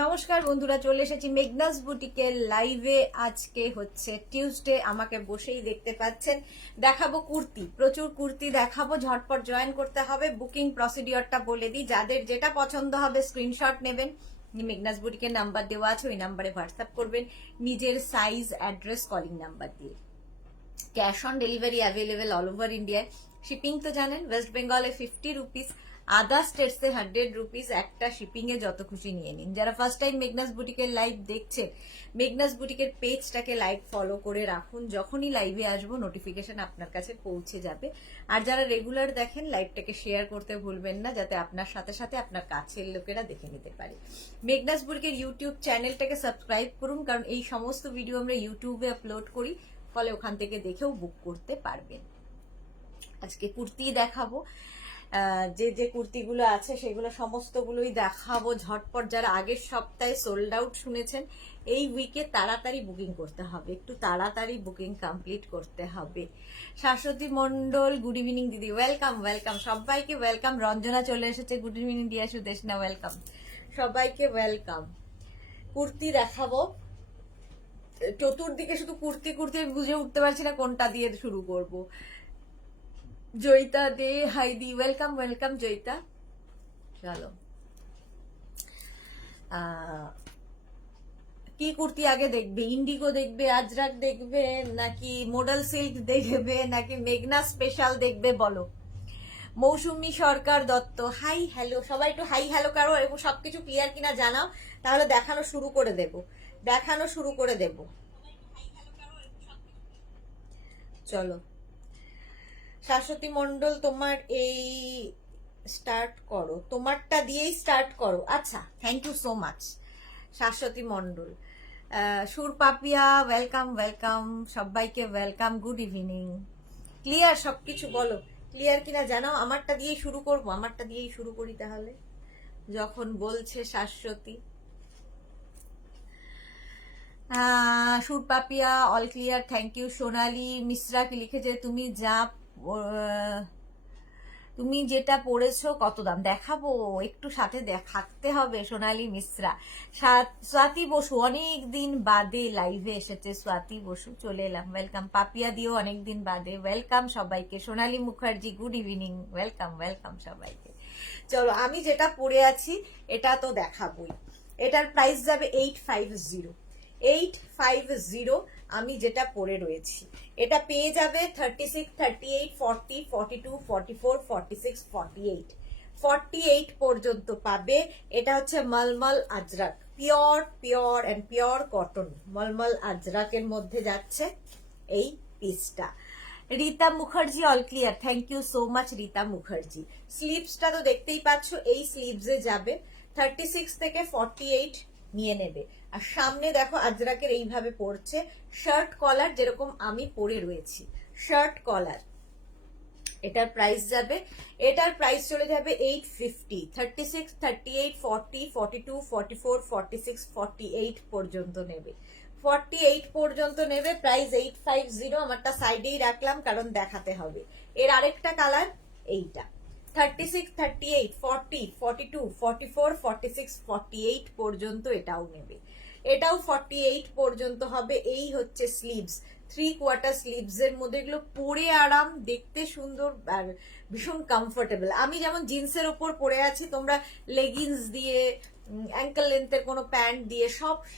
নমস্কার বন্ধুরা, চলে এসেছি মেঘনাস বুটিকের লাইভে। আজকে হচ্ছে টিউসডে, আমাকে বসেই দেখতে পাচ্ছেন। দেখাবো কুর্তি, প্রচুর কুর্তি দেখাবো। ঝটপট জয়েন করতে হবে। বুকিং প্রসিডিওরটা বলে দিই, যাদের যেটা পছন্দ হবে স্ক্রিনশট নেবেন, মেঘনাস বুটিকের নাম্বার দেওয়া আছে, ওই নাম্বারে হোয়াটসঅ্যাপ করবেন নিজের সাইজ, অ্যাড্রেস, কলিং নাম্বার দিয়ে। Cash on delivery available all over ইন্ডিয়ায়। শিপিং তো জানেন, ওয়েস্ট বেঙ্গলে 50 রুপিস, আদার স্টেটসে 100 রুপিস। একটা শিপিং এ যত খুশি নিয়ে নিন। যারা ফার্স্ট টাইম মেঘনাস বুটিকের লাইভ দেখছে, মেঘনাস বুটিকের পেজটাকে লাইক ফলো করে রাখুন। যখনই লাইভে আসবো নোটিফিকেশন আপনার কাছে পৌঁছে যাবে। আর যারা রেগুলার দেখেন, লাইভটাকে শেয়ার করতে ভুলবেন না, যাতে আপনার সাথে সাথে আপনার কাছের লোকেরা দেখে নিতে পারে। মেঘনাস বুটিকের ইউটিউব চ্যানেলটাকে সাবস্ক্রাইব করুন, কারণ এই সমস্ত ভিডিও আমরা ইউটিউবে আপলোড করি, ফলে ওখান থেকে দেখেও বুক করতে পারবেন। আজকে কুর্তি দেখাবো, যে যে কুর্তিগুলো আছে সেগুলো সমস্তগুলোই দেখাবো ঝটপট। যারা আগের সপ্তাহে সোল্ড আউট শুনেছেন, এই উইকে তাড়াতাড়ি বুকিং করতে হবে, একটু তাড়াতাড়ি বুকিং কমপ্লিট করতে হবে। শাশ্বতী মন্ডল, গুড ইভিনিং দিদি, ওয়েলকাম ওয়েলকাম সবাইকে, ওয়েলকাম। রঞ্জনা চলে এসেছে, গুড ইভিনিং দিয়া সুদেশনা, ওয়েলকাম সবাইকে, ওয়েলকাম। কুর্তি দেখাবো, চতুর্দিকে শুধু কুর্তি কুর্তি, আমি বুঝে উঠতে পারছি না কোনটা দিয়ে শুরু করব। জয়িতা দে, হাইদি, ওয়েলকাম ওয়েলকাম জয়িতা। চলো, কি কুর্তি আগে দেখবে? ইন্ডিগো দেখবে, আজরাক দেখবে, নাকি মডেল সিল্ক দেখবে, নাকি মেঘনা স্পেশাল দেখবে? বলো। মৌসুমী সরকার দত্ত, হাই হ্যালো। সবাই একটু হাই হ্যালো করো এবং সবকিছু ক্লিয়ার কিনা জানাও, তাহলে দেখানো শুরু করে দেব, দেখানো শুরু করে দেব। চলো, শাশ্বতী মন্ডল, তোমার এই স্টার্ট করো, তোমারটা দিয়েই স্টার্ট করো। আচ্ছা, thank you so much Shashwati Mondal. Sur Papiya, welcome welcome সবাইকে, ওয়েলকাম, গুড ইভিনিং। ক্লিয়ার সবকিছু? বলো ক্লিয়ার কিনা জানাও। আমারটা দিয়েই শুরু করবো, আমারটা দিয়েই শুরু করি তাহলে, যখন বলছে Shashwati. Sur Papiya, all clear, thank you. Sonali Mishra কি লিখেছে, তুমি যেটা পড়েছো কত দাম? দেখাবো, একটু সাথে থাকতে হবে। সোনালী মিশ্রা। স্বাতি বসু, অনেক দিন বাদে লাইভে এসেছে স্বাতি বসু, চলে এলাম, ওয়েলকাম। পাপিয়া দিও অনেকদিন বাদে, ওয়েলকাম সবাইকে। Sonali Mukherjee, good evening, welcome welcome সবাইকে। চলো, আমি যেটা পড়ে আছি এটা তো দেখাবোই। এটার প্রাইস যাবে 850, 850। আমি যেটা পরে রয়েছি এটা পেয়ে যাবে 36, 38, 40, 42, 44, 46, 48, 48 পর্যন্ত পাবে। এটা হচ্ছে mulmul Ajrak, pure pure and pure cotton mulmul আজরাকের মধ্যে যাচ্ছে এই পিসটা। Rita Mukherjee, all clear, thank you so much Rita Mukherjee. স্লিভসটা তো দেখতেই পাচ্ছ, এই স্লিভসে যাবে 36 থেকে 48 নিয়ে নেবে। আর সামনে দেখো আজরাকের এইভাবে পড়ছে, শার্ট কলার যেরকম আমি পরে রয়েছি, শার্ট কলার। এটার প্রাইস যাবে, এটার প্রাইস চলে যাবে 850, 36, 38, 40, 42, 44, 46, 48 পর্যন্ত নেবে, 48 পর্যন্ত নেবে। প্রাইস 850। আমারটা সাইডেই রাখলাম কারণ দেখাতে হবে। এর আরেকটা কালার এইটা, 36, 38, 40, 42, 44, 46, 48 পর্যন্ত এটাও নেবে, এটাও 48 পর্যন্ত হবে। এই হচ্ছে স্লিভস, 3/4 স্লিভস এর মধ্যে, এগুলো পরে আরাম, দেখতে সুন্দর আর ভীষণ কমফোর্টেবল। আমি যেমন জিন্সের ওপর পরে আছি, তোমরা লেগিংস দিয়ে, অ্যাঙ্কেল লেন্থের কোনো প্যান্ট দিয়ে,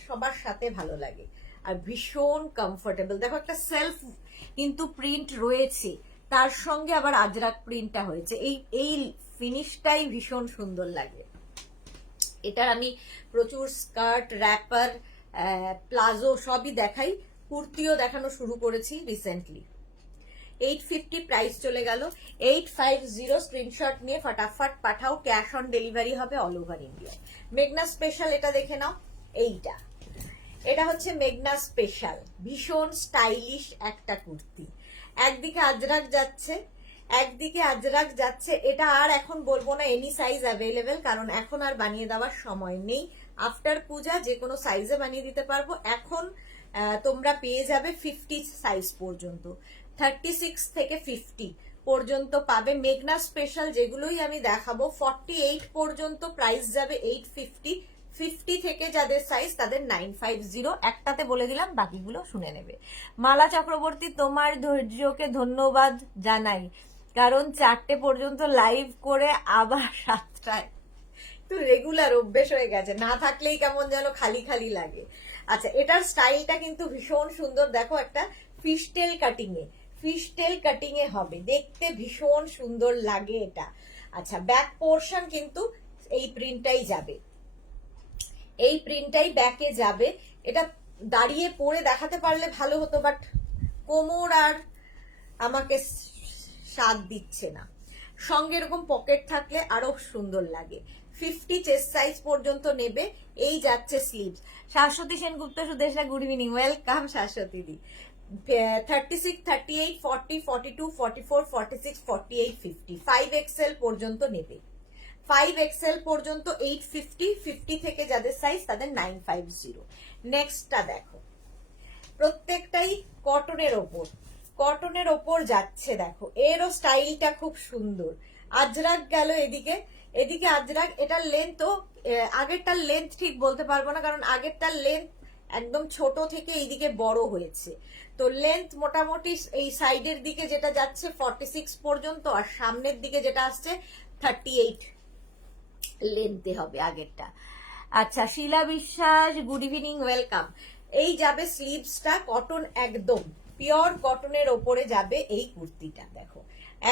সবার সাথে ভালো লাগে আর ভীষণ কমফোর্টেবল। দেখো, একটা সেলফ কিন্তু প্রিন্ট রয়েছে, তার সঙ্গে আবার আজরাক প্রিন্টটা হয়েছে, এই এই ফিনিশটাই ভীষণ সুন্দর লাগে। এটার আমি প্রচুর স্কার্ট, র্যাপার, প্লাজো সবই দেখাই, কুর্তিও দেখানো শুরু করেছি রিসেন্টলি। 850 প্রাইস চলে গেল, 850। স্ক্রিনশট নিয়ে ফটাফট পাঠাও, ক্যাশ অন ডেলিভারি হবে অল ওভার ইন্ডিয়া। মেঘনা স্পেশাল, এটা দেখে নাও, এইটা, এটা হচ্ছে মেঘনা স্পেশাল, ভীষণ স্টাইলিশ একটা কুর্তি। একদিকে আজরাক যাচ্ছে, একদিকে আজরাক যাচ্ছে। এটা আর এখন বলবো না এনি সাইজ অ্যাভেলেবেল, কারণ এখন আর বানিয়ে দেওয়ার সময় নেই। আফটার পূজা যে কোনো সাইজে বানিয়ে দিতে পারবো। এখন তোমরা পেয়ে যাবে 50 সাইজ পর্যন্ত, 36 থেকে 50 পর্যন্ত পাবে। মেঘনা স্পেশাল যেগুলোই আমি দেখাবো 48 পর্যন্ত প্রাইস যাবে 850, 50 থেকে যাদের সাইজ তাদের 950। একটাতে বলে দিলাম, বাকিগুলো শুনে নেবে। মালা চক্রবর্তী, তোমার ধৈর্যকে ধন্যবাদ জানাই, কারণ 4টে পর্যন্ত লাইভ করে আবার 7টায় একটু রেগুলার অভ্যেস হয়ে গেছে, না থাকলেই কেমন যেন খালি খালি লাগে। আচ্ছা, এটার স্টাইলটা কিন্তু ভীষণ সুন্দর। দেখো, একটা ফিশটেল কাটিং এ হবে, দেখতে ভীষণ সুন্দর লাগে এটা। আচ্ছা, ব্যাক পোর্শন কিন্তু এই প্রিন্টটাই যাবে, এই প্রিন্টটাই ব্যাকে যাবে। এটা দাঁড়িয়ে পরে দেখাতে পারলে ভালো হতো, বাট কোমর আর আমাকে সাথ দিচ্ছে না। সঙ্গে এরকম পকেট থাকলে আরো সুন্দর লাগে। 50 চেস্ট সাইজ পর্যন্ত নেবে। এই যাচ্ছে sleeves. Shashwati Sengupta Sudesha, good evening, welcome Shashwati di. 36, 38, 40, 42, 44, 46, 48, 50 5XL পর্যন্ত নেবে। 5XL পর্যন্ত 850, 50 থেকে যাদের সাইজ তাদের 950। নেক্সটটা দেখো, প্রত্যেকটাই কটনের ওপর যাচ্ছে। দেখো, এরও স্টাইলটা খুব সুন্দর। আজরাক গেল এদিকে, এদিকে আজরাক। এটার লেন্থও, আগেরটার লেন্থ ঠিক বলতে পারবো না, কারণ আগেরটার লেন্থ একদম ছোট থেকে এইদিকে বড় হয়েছে। তো লেন্থ মোটামুটি এই সাইডের দিকে যেটা যাচ্ছে 46 পর্যন্ত, আর সামনের দিকে যেটা আসছে 38 লেন্থে হবে আগেরটা। আচ্ছা, শিলা বিশ্বাস, গুড ইভিনিং, ওয়েলকাম। এই যাবে স্লিভসটা, কটন, একদম পিওর কটনের ওপরে যাবে এই কুর্তিটা। দেখো,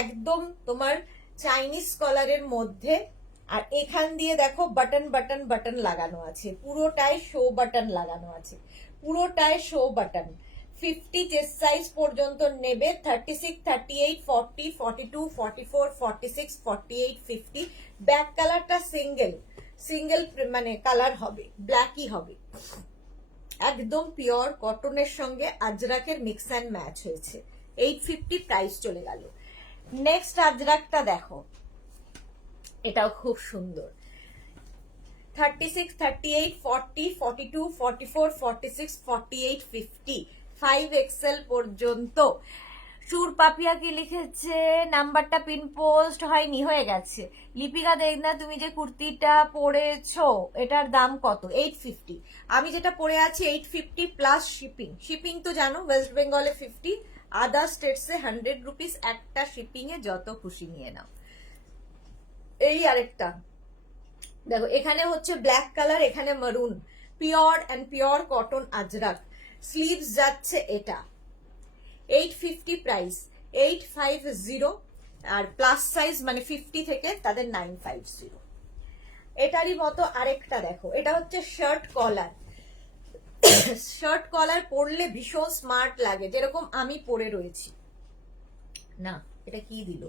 একদম তোমার চাইনিজ কলারের মধ্যে, আর এখান দিয়ে দেখো বাটন লাগানো আছে, পুরোটায় শো বাটন লাগানো আছে, পুরোটায় শো বাটন। 50 চেস্ট সাইজ পর্যন্ত নেবে। 36, 38, 40, 42, 44, 46, 48, 50। ব্যাক কালারটা সিঙ্গেল মানে কালার হবে, ব্ল্যাকই হবে। একদম পিওর কটনের সঙ্গে আজরাকের মিক্স অ্যান্ড ম্যাচ হয়েছে। 850 প্রাইস চলে গেল। নেক্সট আজরাকটা দেখো, এটাও খুব সুন্দর। 36, 38, 40, 42, 44, 46, 48, 50 5XL পর্যন্ত। সুর পাপিয়া কি লিখেছে, নাম্বারটা পিন পোস্ট হয়নি, হয়ে গেছে। লিপিকা দেবনা, তুমি যে কুর্তিটা পরেছো এটার দাম কত? 850। আমি যেটা পরে আছি 850 প্লাস শিপিং তো জানো, ওয়েস্ট বেঙ্গলে 50, আদার স্টেটসে 100 রুপিস। একটা শিপিং এ যত খুশি নিয়ে নাও। এই আরেকটা দেখো, এখানে হচ্ছে ব্ল্যাক কালার, এখানে মারুন, পিওর কটন আজরাক। স্লিভস যাচ্ছে এটা, 850 প্রাইস, 850। আর প্লাস সাইজ মানে 50 থেকে তাদের 950। এটারই মতো আরেকটা দেখো, এটা হচ্ছে শার্ট কলার পরলে ভীষণ স্মার্ট লাগে, যেরকম আমি পরে রয়েছি। না, এটা কি দিল,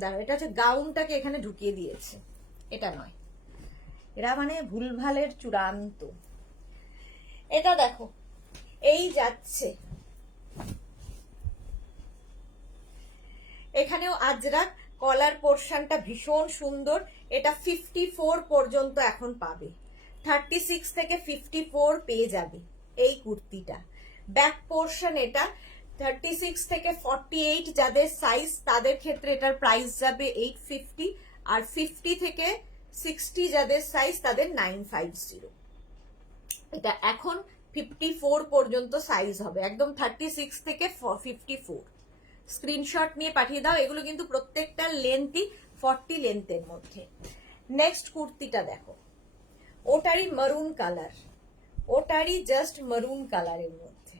দাঁড়াও, এটা হচ্ছে গাউনটাকে এখানে ঢুকিয়ে দিয়েছে, এটা নয়। এরা মানে ভুলভালের চূড়ান্ত। এটা দেখো, এই যাচ্ছে, এখানেও আজরাক, কলার পোর্শনটা ভীষণ সুন্দর। এটা 54 পর্যন্ত এখন পাবে, 36 থেকে 54 পেয়ে যাবে এই কুর্তিটা। ব্যাক পোর্শন এটা 36 থেকে 48 যাদের সাইজ তাদের ক্ষেত্রে এটার প্রাইস যাবে 850, আর 50 থেকে 60 যাদের সাইজ তাদের 950। এটা এখন 54 পর্যন্ত সাইজ হবে, একদম 36 থেকে 54। স্ক্রিনশট নিয়ে পাঠিয়ে দাও। এগুলো কিন্তু প্রত্যেকটা লেন্থই 40 লেন্থের মধ্যে। নেক্সট কুর্তিটা দেখো, ওটারই মারুন কালার, ওটারই জাস্ট মারুন কালারের মধ্যে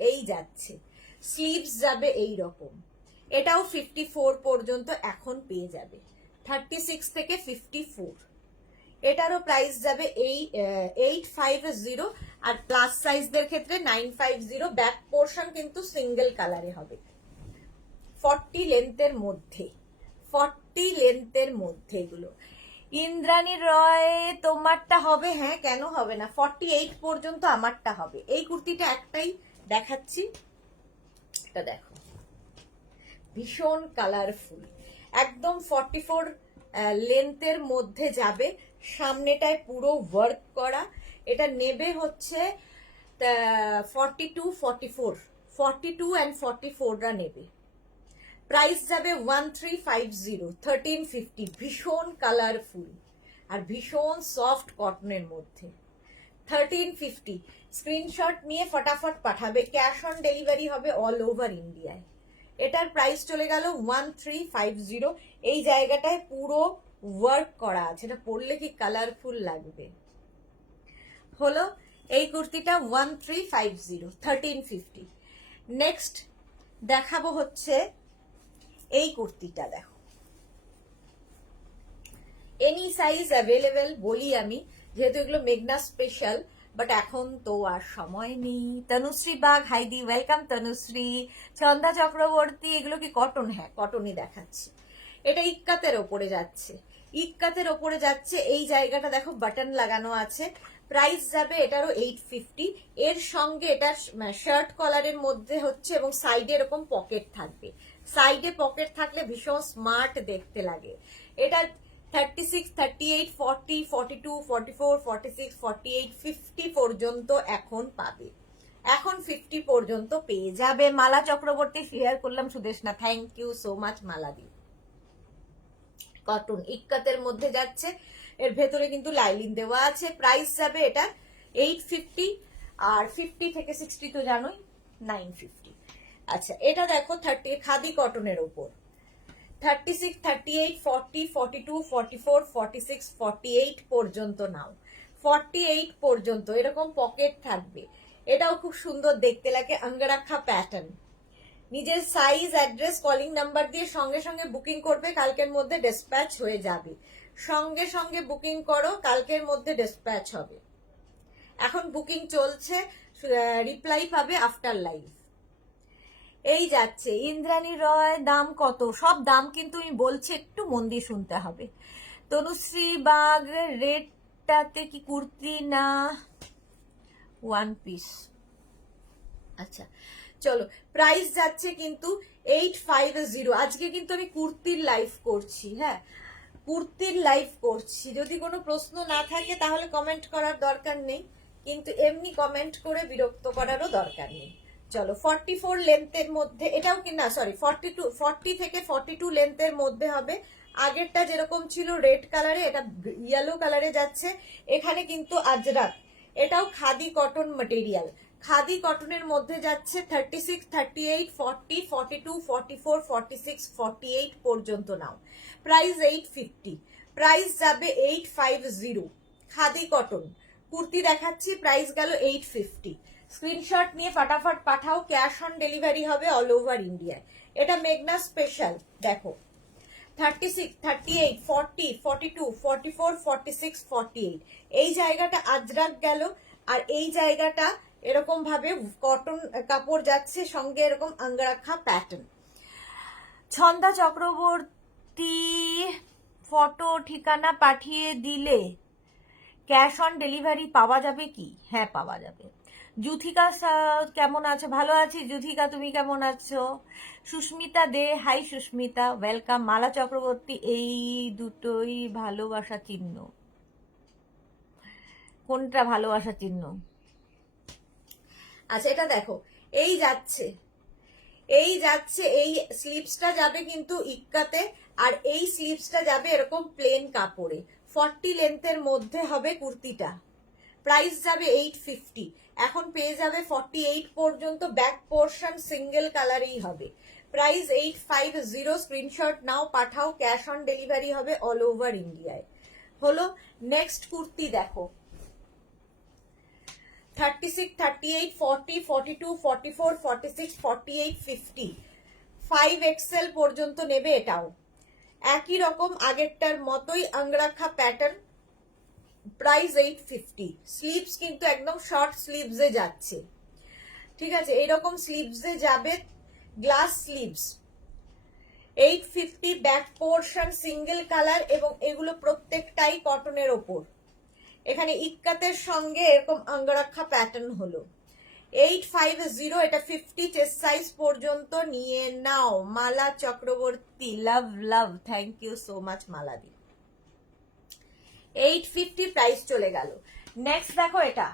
এই যাচ্ছে। স্লিভস যাবে এই রকম, এটাও 54 পর্যন্ত এখন পেয়ে যাবে, 36 থেকে 54। এটারও প্রাইস যাবে 850, আর প্লাস সাইজদের ক্ষেত্রে 950। ব্যাক পোর্শন কিন্তু সিঙ্গেল কালারে হবে, 40 লেন্থের মধ্যে, 40 লেন্থের মধ্যে এগুলো। ইন্দ্রাণী রয়, তোমারটা হবে? হ্যাঁ, কেন হবে না, 48 পর্যন্ত আমারটা হবে। এই কুর্তিটা একটাই দেখাচ্ছি, এটা দেখো, ভীষণ কালারফুল, একদম 44 লেন্থের মধ্যে যাবে। সামনেটায় পুরো ওয়ার্ক করা। এটা নেবে হচ্ছে 42, 44, 42 অ্যান্ড 44রা নেবে। প্রাইস যাবে 1350, 1350। ভীষণ কালারফুল আর ভীষণ সফট কটনের মধ্যে 1350। স্ক্রিনশট নিয়ে ফটাফট পাঠাবে, ক্যাশ অন ডেলিভারি হবে অল ওভার ইন্ডিয়ায়। এটার প্রাইস চলে গেল 1350। এই জায়গাটায় পুরো ওয়ার্ক করা আছে, এটা পরলে কি কালারফুল লাগবে। হলো এই কুর্তিটা 1350, 1350। নেক্সট দেখাবো হচ্ছে এই কুর্তিটা। দেখো এনি সাইজ অ্যাভেলেবেল বলি আমি, যেহেতু এগুলো মেঘনা স্পেশাল, বাট এখন তো আর সময় নেই। তনুশ্রী বাগ, হাইদি ওয়েলকাম তনুশ্রী। চন্দা চক্রবর্তী, এগুলো কি কটন? হ্যাঁ কটনই দেখাচ্ছি। এটা ইক্কাতের ওপরে যাচ্ছে, ইক্কাতের ওপরে যাচ্ছে। এই জায়গাটা দেখো বাটন লাগানো আছে। প্রাইস যাবে এটারও 850। এর সঙ্গে এটা শার্ট কলারের মধ্যে হচ্ছে এবং সাইডে এরকম পকেট থাকবে। সাইডে পকেট থাকলে ভীষণ স্মার্ট দেখতে লাগে। এটা 36, 38, 40, 42, 44, 46, 48, 50 পর্যন্ত এখন পাবে। এখন 50 পর্যন্ত পেয়ে যাবে। মালা চক্রবর্তী শেয়ার করলাম Sudeshna, thank you so much মালাদি। কটন ইক্কাতের মধ্যে যাচ্ছে, এর ভেতরে কিন্তু লাইলিন দেওয়া আছে। প্রাইস যাবে এটা 850, আর 50 থেকে 60 তো জানোই 950। আচ্ছা এটা দেখো 30 খাদি কটনের উপর 36, 38, 40, 42, 44, 46, 48 পর্যন্ত নাও। 48 পর্যন্ত এরকম পকেট থাকবে। এটাও খুব সুন্দর দেখতে লাগে, অঙ্গরাখা প্যাটার্ন। নিজের সাইজ, অ্যাড্রেস, কলিং নাম্বার দিয়ে সঙ্গে সঙ্গে বুকিং করবে, কালকের মধ্যে ডিসপ্যাচ হয়ে যাবে। সঙ্গে সঙ্গে বুকিং করো, কালকের মধ্যে ডিসপ্যাচ হবে। এখন বুকিং চলছে, রিপ্লাই পাবে আফটার লাইভ। এই যাচ্ছে ইন্দ্রাণী রয়। দাম কত? সব দাম কিন্তু আমি বলছি, একটু মন দিয়ে শুনতে হবে। তনুশ্রী বাগ, রেডটাতে কি কুর্তি না ওয়ান পিস? আচ্ছা চলো, প্রাইস যাচ্ছে কিন্তু 850। আজকে কিন্তু আমি কুর্তির লাইভ করছি, হ্যাঁ কুর্তির লাইভ করছি। যদি কোনো প্রশ্ন না থাকে তাহলে কমেন্ট করার দরকার নেই, কিন্তু এমনি কমেন্ট করে বিরক্ত করারও দরকার নেই। চলো 44 লেন্থের মধ্যে, এটাও কি না সরি 40 থেকে 42 লেন্থের মধ্যে হবে। আগেরটা যেরকম ছিল রেড কালারে, এটা ইয়েলো কালারে যাচ্ছে। এখানে কিন্তু আজরাক, এটাও খাদি কটন ম্যাটেরিয়াল, খাদি কটনের মধ্যে যাচ্ছে। 36, 38, 40, 42, 44, 46, 48 পর্যন্ত নাও। প্রাইস 850। প্রাইস যাবে 850। খাদি কটন কুর্তি দেখাচ্ছি, প্রাইস গেল 850। স্ক্রিনশট নিয়ে ফাটাফাট পাঠাও, ক্যাশ অন ডেলিভারি হবে অল ওভার ইন্ডিয়ায়। এটা মেঘনা স্পেশাল। দেখো 36, 38, 40, 42, 44, 46, 48 এই জায়গাটা আজরাক গেল, আর এই জায়গাটা এরকম ভাবে কটন কাপড় যাচ্ছে, সঙ্গে এরকম অঙ্গরাখা প্যাটার্ন। ছন্দা চক্রবর্তী, ফটো ঠিকানা পাঠিয়ে দিলে ক্যাশ অন ডেলিভারি পাওয়া যাবে কি? হ্যাঁ পাওয়া যাবে। যুথিকা কেমন আছো? ভালো আছি যুথিকা, তুমি কেমন আছো? সুস্মিতা দে, হাই সুস্মিতা, ওয়েলকাম। মালা চক্রবর্তী, এই দুটোই ভালোবাসা চিহ্ন। কোনটা ভালোবাসা চিহ্ন? আচ্ছা এটা দেখো, এই যাচ্ছে, এই যাচ্ছে, এই স্লিপসটা যাবে কিন্তু ইক্কাতে, আর এই স্লিপসটা যাবে এরকম প্লেন কাপড়ে। 40 লেন্থের মধ্যে হবে কুর্তিটা। প্রাইস যাবে 850। এখন পেয়ে যাবে 48 পর্যন্ত। ব্যাক পোর্শন সিঙ্গেল কালারেই হবে। প্রাইস 850। স্ক্রিনশট নাও, পাঠাও, ক্যাশ অন ডেলিভারি হবে অল ওভার ইন্ডিয়ায়। হলো নেক্সট কুর্তি দেখো 36, 38, 40, 42, 44, 46, 48, 50 5XL পর্যন্ত নেবে। এটাও একই রকম আগেরটার মতোই অঙ্গরাখা প্যাটার্ন। প্রাইস 850। স্লিভস কিন্তু একদম শর্ট স্লিভসে যাচ্ছে, ঠিক আছে, এইরকম স্লিভসে যাবে, glass sleeves. 850। Back portion single colour, এবং এগুলো প্রত্যেকটাই কটনের ওপর। এখানে ইক্কাতের সঙ্গে এরকম অঙ্গরাখা প্যাটার্ন হলো। 850। এটা 50 চেস্ট সাইজ পর্যন্ত নিয়ে নাও। Mala Chakraborty, love love, thank you so much মালাদি। 850 প্রাইস চলে গেল। নেক্সট দেখো এটা,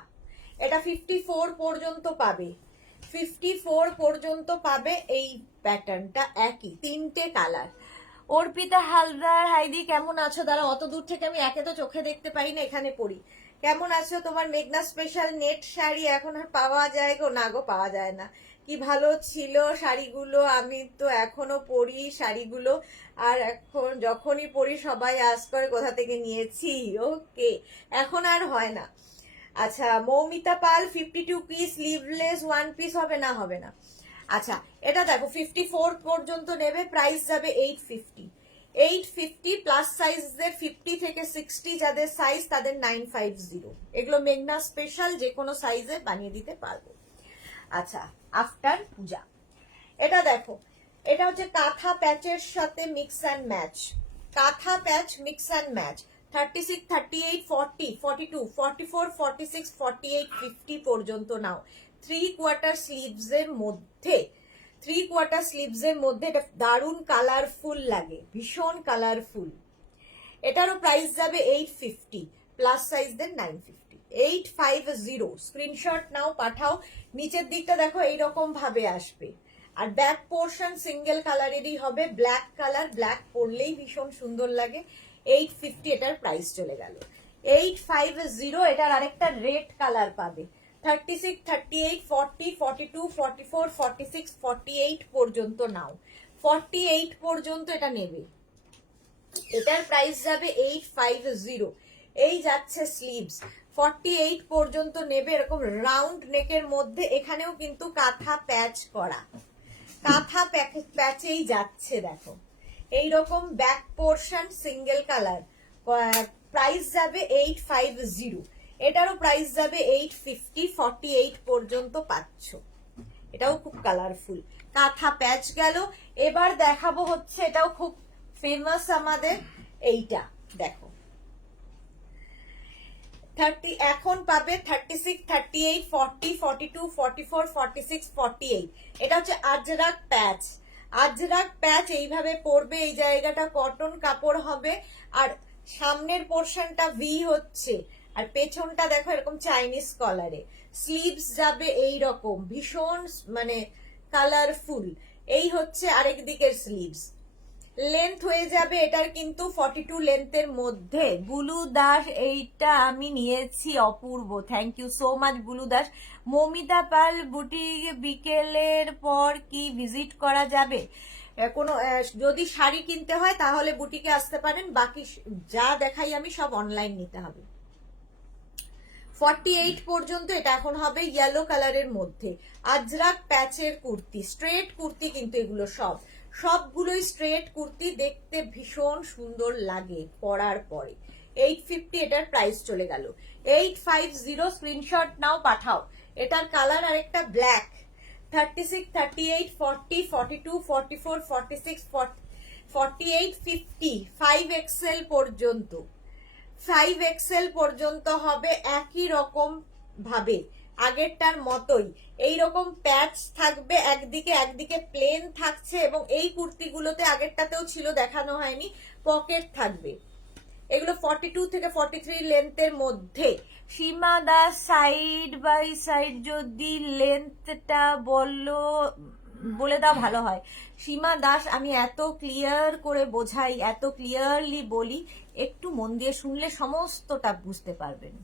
এটা 54 পর্যন্ত পাবে, 54 পর্যন্ত পাবে। এই প্যাটার্নটা একই, 3টে কালার। অর্পিতা হালদার, হাইদি কেমন আছো? দাঁড়া, অত দূর থেকে আমি একে তো চোখে দেখতে পারি না, এখানে পড়ি। কেমন আছো? তোমার মেঘনা স্পেশাল নেট শাড়ি এখন আর পাওয়া যায় গো? না গো, পাওয়া যায় না। কি ভালো ছিল শাড়িগুলো, আমি তো এখনো পরি শাড়িগুলো, আর এখন যখনই পরি সবাই আস করে কোথা থেকে নিয়েছি। ওকে, এখন আর হয় না। আচ্ছা, Moumita Pal, 52 piece sleeveless 1 piece হবে না? হবে না। আচ্ছা, এটা দেখো 54 পর্যন্ত নেবে, প্রাইস যাবে 850। 850 প্লাস সাইজদের 50 থেকে 60 যাদের সাইজ তাদের 950। এগুলো মেঘনা স্পেশাল, যে কোনো সাইজে বানিয়ে দিতে পারবো। আচ্ছা, আফটার পূজা এটা দেখো, এটা হচ্ছে কাঁথা প্যাচের সাথে মিক্স অ্যান্ড ম্যাচ। কাঁথা প্যাচ মিক্স অ্যান্ড ম্যাচ 36, 38, 40, 42, 44, 46, 48, 50 পর্যন্ত নাও। 3/4 স্লিভস এর মধ্যে, 3/4 স্লিভস এর মধ্যে এটা দারুণ কালারফুল লাগে, ভীষণ কালারফুল। এটারও প্রাইস যাবে 850, প্লাস সাইজদের 950। 850, স্ক্রিনশট নাও, পাঠাও। নিচের দিকটা দেখো এইরকম ভাবে আসবে, আর ব্যাক পোর্শন সিঙ্গেল কালারেরই হবে, ব্ল্যাক কালার, ব্ল্যাক পরলেই ভীষণ সুন্দর লাগে। 850 এটার প্রাইস চলে গেল। 850 এটার আরেকটা রেড কালার পাবে। 36, 38, 40, 42, 44, 46, 48 পর্যন্ত নাও। 48 পর্যন্ত এটা নেবে, এটার প্রাইস যাবে 850। এই যাচ্ছে স্লিভস, 48 পর্যন্ত নেবে, এরকম রাউন্ড নেকের মধ্যে। এখানেও কিন্তু কাঁথা প্যাচ করা, কাঁথা প্যাচেই যাচ্ছে দেখো, এইরকম back portion single colour. Price যাবে 850, এটারও প্রাইস যাবে 850। 48 পর্যন্ত পাচ্ছ, এটাও খুব কালারফুল। কাঁথা প্যাচ গেল। এবার দেখাবো হচ্ছে, এটাও খুব ফেমাস আমাদের, এইটা দেখো 30, এখন পাবে 36, 38, 40, 42, 44, 46, 48। এটা হচ্ছে আজরাক প্যাচ। আজরাক প্যাচ এইভাবে পরবে, এই জায়গাটা কটন কাপড় হবে, আর সামনের পোর্শনটা ভি হচ্ছে, আর পেছনটা দেখো এরকম চাইনিজ কলারে। স্লিভস যাবে এই রকম, ভীষণ মানে কালারফুল। এই হচ্ছে আরেক দিকের স্লিভস। লেন্থ হয়ে যাবে এটার কিন্তু 42 লেন্থের মধ্যে। বুলু দাস, এইটা আমি নিয়েছি, অপূর্ব, thank you so much Bulu Das. Mamita Pal, boutique বিকেলের পর কি ভিজিট করা যাবে? কোনো যদি শাড়ি কিনতে হয় তাহলে বুটিকে আসতে পারেন, বাকি যা দেখাই আমি সব অনলাইন নিতে হবে। 48 পর্যন্ত এটা এখন হবে ইয়েলো কালারের মধ্যে, আজরাক প্যাচের কুর্তি, স্ট্রেট কুর্তি কিন্তু এগুলো সবগুলোই স্ট্রেট কুর্তি, দেখতে ভীষণ সুন্দর লাগে পরার পরে। 850 এটার প্রাইস চলে গেল। 850, স্ক্রিনশট নাও, পাঠাও। এটার কালার আরেকটা ব্ল্যাক। 36, 38, 40, 42, 44, 46, 48, 50, 5XL পর্যন্ত, 5XL পর্যন্ত হবে একই রকম ভাবে, আগেরটার মতোই। এই রকম প্যাচ থাকবে একদিকে, একদিকে প্লেন থাকছে, এবং এই কুর্তিগুলোতে আগেরটাতেও ছিল, দেখানো হয়নি, পকেট থাকবে। এগুলো 42 থেকে 43 লেন্থের মধ্যে। সীমা দাস, সাইড বাই সাইড যদি লেন্থটা বলে দাও ভালো হয়। সীমা দাস, আমি এত ক্লিয়ার করে বোঝাই, এত ক্লিয়ারলি বলি, একটু মন দিয়ে শুনলে সমস্তটা বুঝতে পারবেন।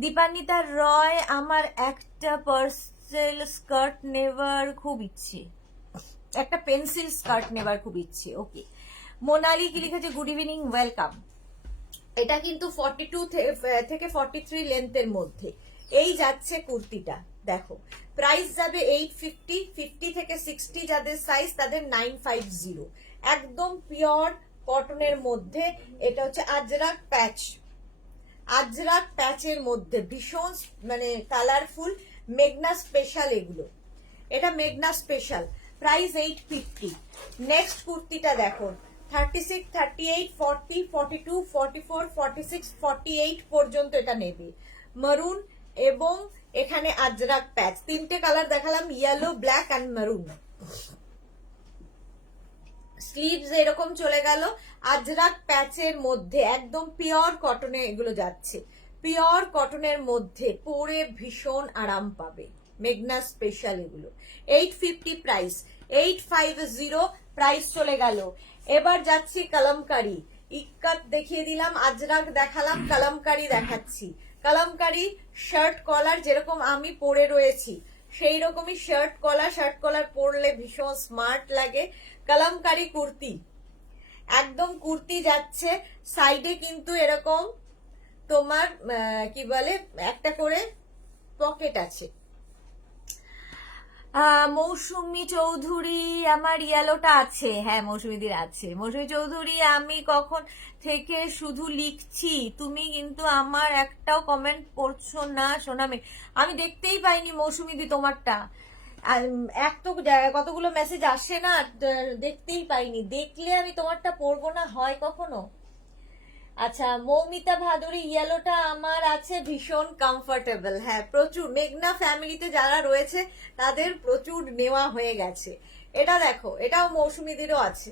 দীপান্বিতা রয়, আমার একটা পার্সেল স্কার্ট নেবার খুব ইচ্ছে, একটা পেন্সিল স্কার্ট নেবার খুব ইচ্ছে। ওকে, মোনালি কি লিখেছে, গুড ইভিনিং, ওয়েলকাম। এটা কিন্তু 42 থেকে 43 লেন্থের মধ্যে। এই যাচ্ছে কুর্তিটা, দেখো প্রাইস যাবে 850। 50 থেকে 60 যাদের সাইজ তাদের 950। একদম পিওর কটনের মধ্যে। এটা হচ্ছে আজরাক প্যাচ, আজরাক প্যাচের মধ্যে, ভীষণ মানে কালারফুল, মেঘনা স্পেশাল এগুলো। এটা মেঘনা স্পেশাল, প্রাইস 850। নেক্সট কুর্তিটা দেখো, 36, 38, 40, 42, 44, 46, 48 পর্যন্ত এটা নেবে। মারুন এবং এখানে আজরাক প্যাচ, 3টে কালার দেখালাম, ইয়েলো, ব্ল্যাক অ্যান্ড মারুন। স্লিভস এরকম চলে গেল, আজরাক প্যাচের মধ্যে, একদম পিওর কটনে এগুলো যাচ্ছে, পিওর কটনের মধ্যে পরে ভীষণ আরাম পাবে, মেঘনা স্পেশাল এগুলো। 850 প্রাইস। 850 প্রাইস চলে গেল। এবার যাচ্ছি কলমকারি। ইক্কাত দেখিয়ে দিলাম, আজরাক দেখালাম, কলমকারি দেখাচ্ছি। কলমকারি শার্ট কলার যেরকম আমি পরে রয়েছি সেই রকমই শার্ট কলার পরলে ভীষণ স্মার্ট লাগে। কলমকারি কুর্তি, একদম কুর্তি যাচ্ছে, সাইডে কিন্তু এরকম তোমার কি বলে একটা করে পকেট আছে। মৌসুমী চৌধুরী, আমার ইয়েলোটা আছে, হ্যাঁ মৌসুমীদির আছে। মৌসুমী চৌধুরী, আমি কখন থেকে শুধু লিখছি, তুমি কিন্তু আমার একটাও কমেন্ট করছো না সোনামে। আমি দেখতেই পাইনি মৌসুমীদি তোমারটা, এক তো কতগুলো মেসেজ আসে না, দেখতেই পাইনি। দেখলে আমি তোমারটা পড়বো না হয় কখনো? আচ্ছা, মৌমিতা ভাদুরী, ইয়েলোটা আমার আছে, ভীষণ কমফোর্টেবল। হ্যাঁ প্রচুর, মেঘনা ফ্যামিলিতে যারা রয়েছে তাদের প্রচুর নেওয়া হয়ে গেছে। এটা দেখো, এটাও মৌসুমীদেরও আছে,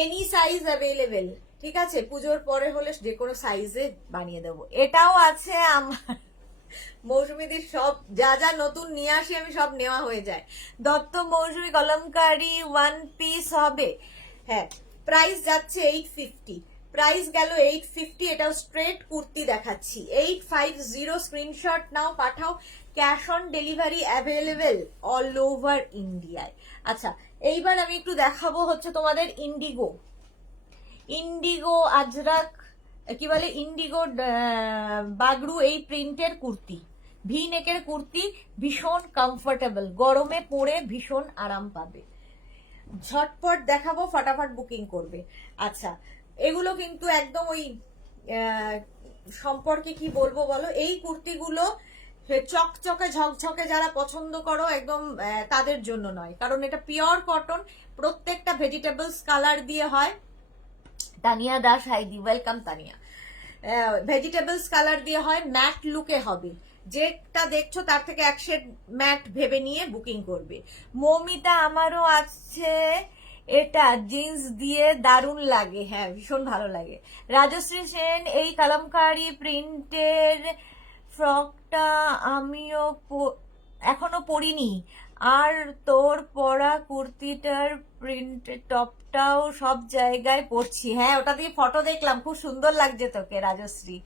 এনি সাইজ অ্যাভেলেবেল। ঠিক আছে, পুজোর পরে হলে যে কোনো সাইজে বানিয়ে দেবো। এটাও আছে আমার। মৌসুমীদের সব যা যা নতুন নিয়ে আসি আমি সব নেওয়া হয়ে যায়। দত্ত মৌসুমী কলমকারি ওয়ান পিস হবে, হ্যাঁ প্রাইস যাচ্ছে 850, প্রাইস গেল 850। এটাও স্ট্রেট কুর্তি দেখাচ্ছি, 850। স্ক্রিনশট নাও, পাঠাও। Cash on delivery available all over ইন্ডিয়ায়। আচ্ছা, এইবার আমি একটু দেখাবো হচ্ছে তোমাদের ইন্ডিগো, ইন্ডিগো আজরাক কি বলে, ইন্ডিগো বাগরু, এই প্রিন্টের কুর্তি, ভি নেকের কুর্তি, ভীষণ কমফোর্টেবল, গরমে পরে ভীষণ আরাম পাবে। ঝটপট দেখাবো, ফটাফট বুকিং করবে। আচ্ছা, এগুলো কিন্তু একদম ওই সম্পর্কে কি বলবো বলো, এই কুর্তিগুলো চকচকে ঝকঝকে যারা পছন্দ করো একদম তাদের জন্য নয়, কারণ এটা পিওর কটন, প্রত্যেকটা ভেজিটেবলস কালার দিয়ে হয়। তানিয়া দাস, হাইদি, ওয়েলকাম তানিয়া। ভেজিটেবলস কালার দিয়ে হয়, ম্যাট লুকে হবে, যেটা দেখছো তার থেকে এক শেড ম্যাট ভেবে নিয়ে বুকিং করবে। মৌমিতা, আমারও আছে এটা, জিন্স দিয়ে দারুণ লাগে, হ্যাঁ ভীষণ ভালো লাগে। রাজশ্রী সেন, এই কলমকারি প্রিন্টের ফ্রকটা আমিও এখনো পরিনি, আর তোর পরা কুর্তিটার প্রিন্ট টপটাও সব জায়গায় পরছি। হ্যাঁ ওটা দিয়ে ফটো দেখলাম, খুব সুন্দর লাগছে তোকে রাজশ্রী।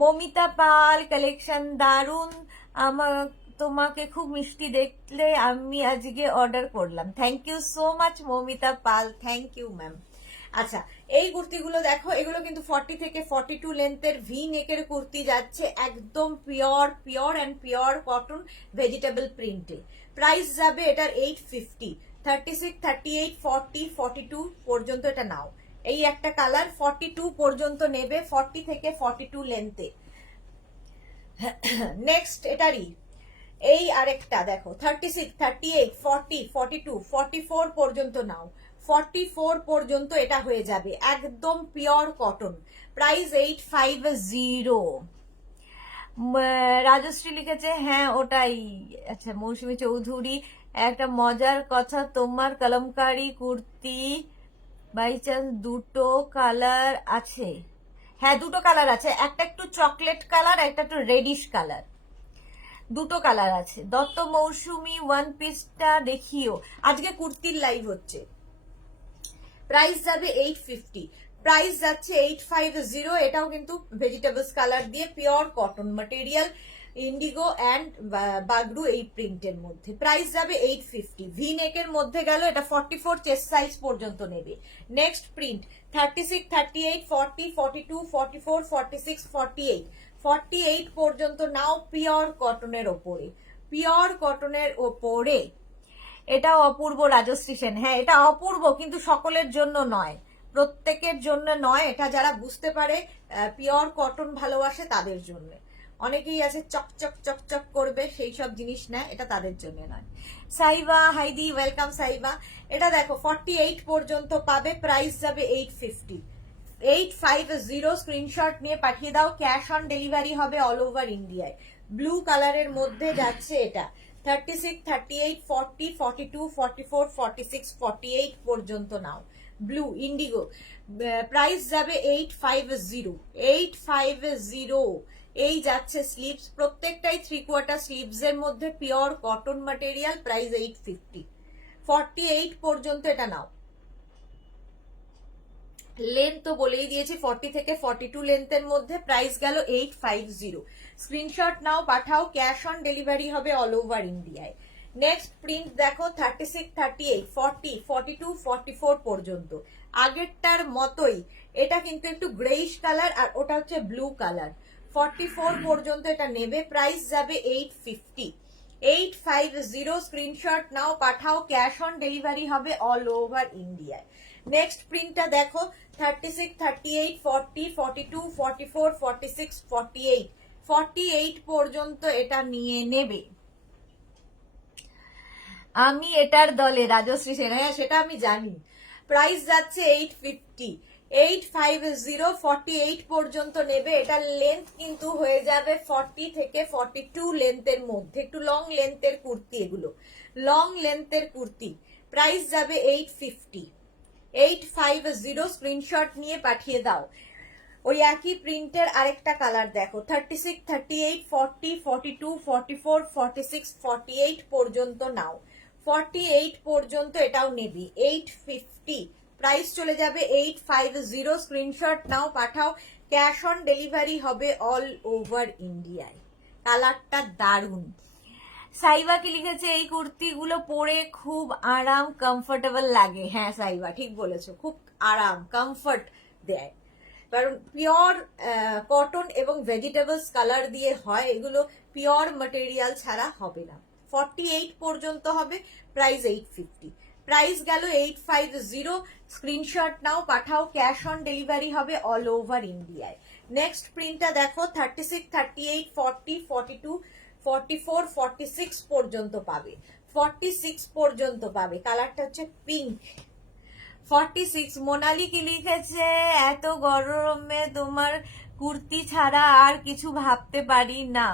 মমিতা পাল, কালেকশন দারুন, আমার তোমাকে খুব মিষ্টি দেখলে আমি আজকে অর্ডার করলাম। Thank you so much Mamita Pal, thank you ma'am. আচ্ছা, এই কুর্তিগুলো দেখো, এগুলো কিন্তু 40 থেকে 42 লেন্থের ভি নেকের কুর্তি যাচ্ছে, একদম pure and pure cotton vegetable প্রিন্টে। প্রাইস যাবে এটার 850, 36, 38, 40, 42 পর্যন্ত এটা নাও। এই একটা কালার 42 পর্যন্ত নেবে, 40 থেকে 42 লেন্থে। নেক্সট এটারই এই আরেকটা দেখো, 36, 38, 40, 42, 44 পর্যন্ত নাও, 44 পর্যন্ত এটা হয়ে যাবে, একদম পিওর কটন। প্রাইস 850। রাজশ্রী লিখেছে, হ্যাঁ ওটাই। আচ্ছা, মৌসুমী চৌধুরী, একটা মজার কথা, তোমার কলমকারি কুর্তি বাই চান্স দুটো কালার আছে? হ্যাঁ দুটো কালার আছে, একটা একটু চকলেট কালার, একটা একটু রেডিশ কালার, দুটো কালার আছে। দত্ত মৌসুমী, ওয়ান পিসটা দেখিও, আজকে কুর্তির লাইভ হচ্ছে। প্রাইস যাবে 850, প্রাইস যাচ্ছে 850। এটাও কিন্তু ভেজিটেবলস কালার দিয়ে pure cotton material, Indigo and Bagru এই প্রিন্টের মধ্যে। প্রাইস যাবে 850। ভি নেকের মধ্যে গেল, এটা 44 চেস্ট সাইজ পর্যন্ত নেবে। নেক্সট প্রিন্ট 36, 38, 40, 42, 44, 46, 48, 48 পর্যন্ত নাও, পিওর কটনের ওপরে, পিওর কটনের ওপরে। এটা অপূর্ব, রাজশ্রী সেন, হ্যাঁ এটা অপূর্ব, কিন্তু সকলের জন্য নয়, প্রত্যেকের জন্য নয়, এটা যারা বুঝতে পারে পিওর কটন ভালোবাসে তাদের জন্য। অনেকেই আছে চকচক চকচক করবে, সেই সব জিনিস না, এটা তাদের জন্য নয়। সাইবা, হাইদি, ওয়েলকাম সাইবা। এটা দেখো 48 পর্যন্ত পাবে, প্রাইস যাবে 850, 850। স্ক্রিনশট নিয়ে পাঠিয়ে দাও, ক্যাশ অন ডেলিভারি হবে অল ওভার ইন্ডিয়ায়। ব্লু কালারের মধ্যে যাচ্ছে এটা, 36, 38, 40, 42, 44, 46, 48 পর্যন্ত নাও। ব্লু ইন্ডিগো, প্রাইস যাবে 850, 850। এই যাচ্ছে স্লিভস, প্রত্যেকটাই 3/4 স্লিভস এর মধ্যে পিওর কটন ম্যাটেরিয়াল, প্রাইস 850। 48 পর্যন্ত এটা নাও। লেন্থ তো বলেই দিয়েছি 40 থেকে 42 লেন্থের মধ্যে, প্রাইস গেল 850। স্ক্রিনশট নাও, পাঠাও, ক্যাশ অন ডেলিভারি হবে অল ওভার ইন্ডিয়ায়। নেক্সট প্রিন্ট দেখো 36, 38, 40, 42, 44 পর্যন্ত, আগেরটার মতোই। এটা কিন্তু একটু গ্রেইশ কালার আর ওটা হচ্ছে ব্লু কালার। 44 পর্যন্ত এটা নেবে, প্রাইস যাবে 850। 850 স্ক্রিনশট নাও, পাঠাও, ক্যাশ অন ডেলিভারি হবে অল ওভার ইন্ডিয়ায়। নেক্সট প্রিন্টটা দেখো 36, 38, 40, 42, 44, 46, 48, 48 পর্যন্ত এটা নিয়ে নেবে। আমি এটার দলে, রাজশ্রী সেন, হ্যাঁ সেটা আমি জানি। প্রাইস যাচ্ছে 850। 850 48 পর্যন্ত নেবে। এটার লেন্থ কিন্তু হয়ে যাবে 40 থেকে 42 লেন্থের মধ্যে, একটু লং লেন্থের কুর্তি, এগুলো লং লেন্থের কুর্তি। প্রাইস যাবে 850। 850 স্ক্রিনশট নিয়ে পাঠিয়ে দাও। ওই একই প্রিন্টের আরেকটা কালার দেখো 36, 38, 40, 42, 44, 46, 48 পর্যন্ত নাও। 48 পর্যন্ত এটাও নেবি। 850 প্রাইস চলে যাবে 850। স্ক্রিনশট নাও, পাঠাও, ক্যাশ অন ডেলিভারি হবে অল ওভার ইন্ডিয়ায়। কালারটা দারুণ। সাইবা কি লিখেছে, এই কুর্তিগুলো পরে খুব আরাম কমফোর্টেবল লাগে। হ্যাঁ সাইবা ঠিক বলেছো, খুব আরাম কমফোর্ট দেয়, কারণ পিওর কটন এবং ভেজিটেবলস কালার দিয়ে হয়, এগুলো পিওর ম্যাটেরিয়াল ছাড়া হবে না। 48 পর্যন্ত হবে, প্রাইস 850। প্রাইস গেল 850। স্ক্রিনশট নাও, পাঠাও, ক্যাশ অন ডেলিভারি হবে অল ওভার ইন্ডিয়ায়। নেক্সট প্রিন্টটা দেখো 36, 38, 40, 42, 44, 46 পর্যন্ত পাবে। 46 পর্যন্ত পাবে। কালারটা হচ্ছে পিঙ্ক। 46 মোনালি কি লিখেছে, এত গরমে তোমার কুর্তি ছাড়া আর কিছু ভাবতে পারি না,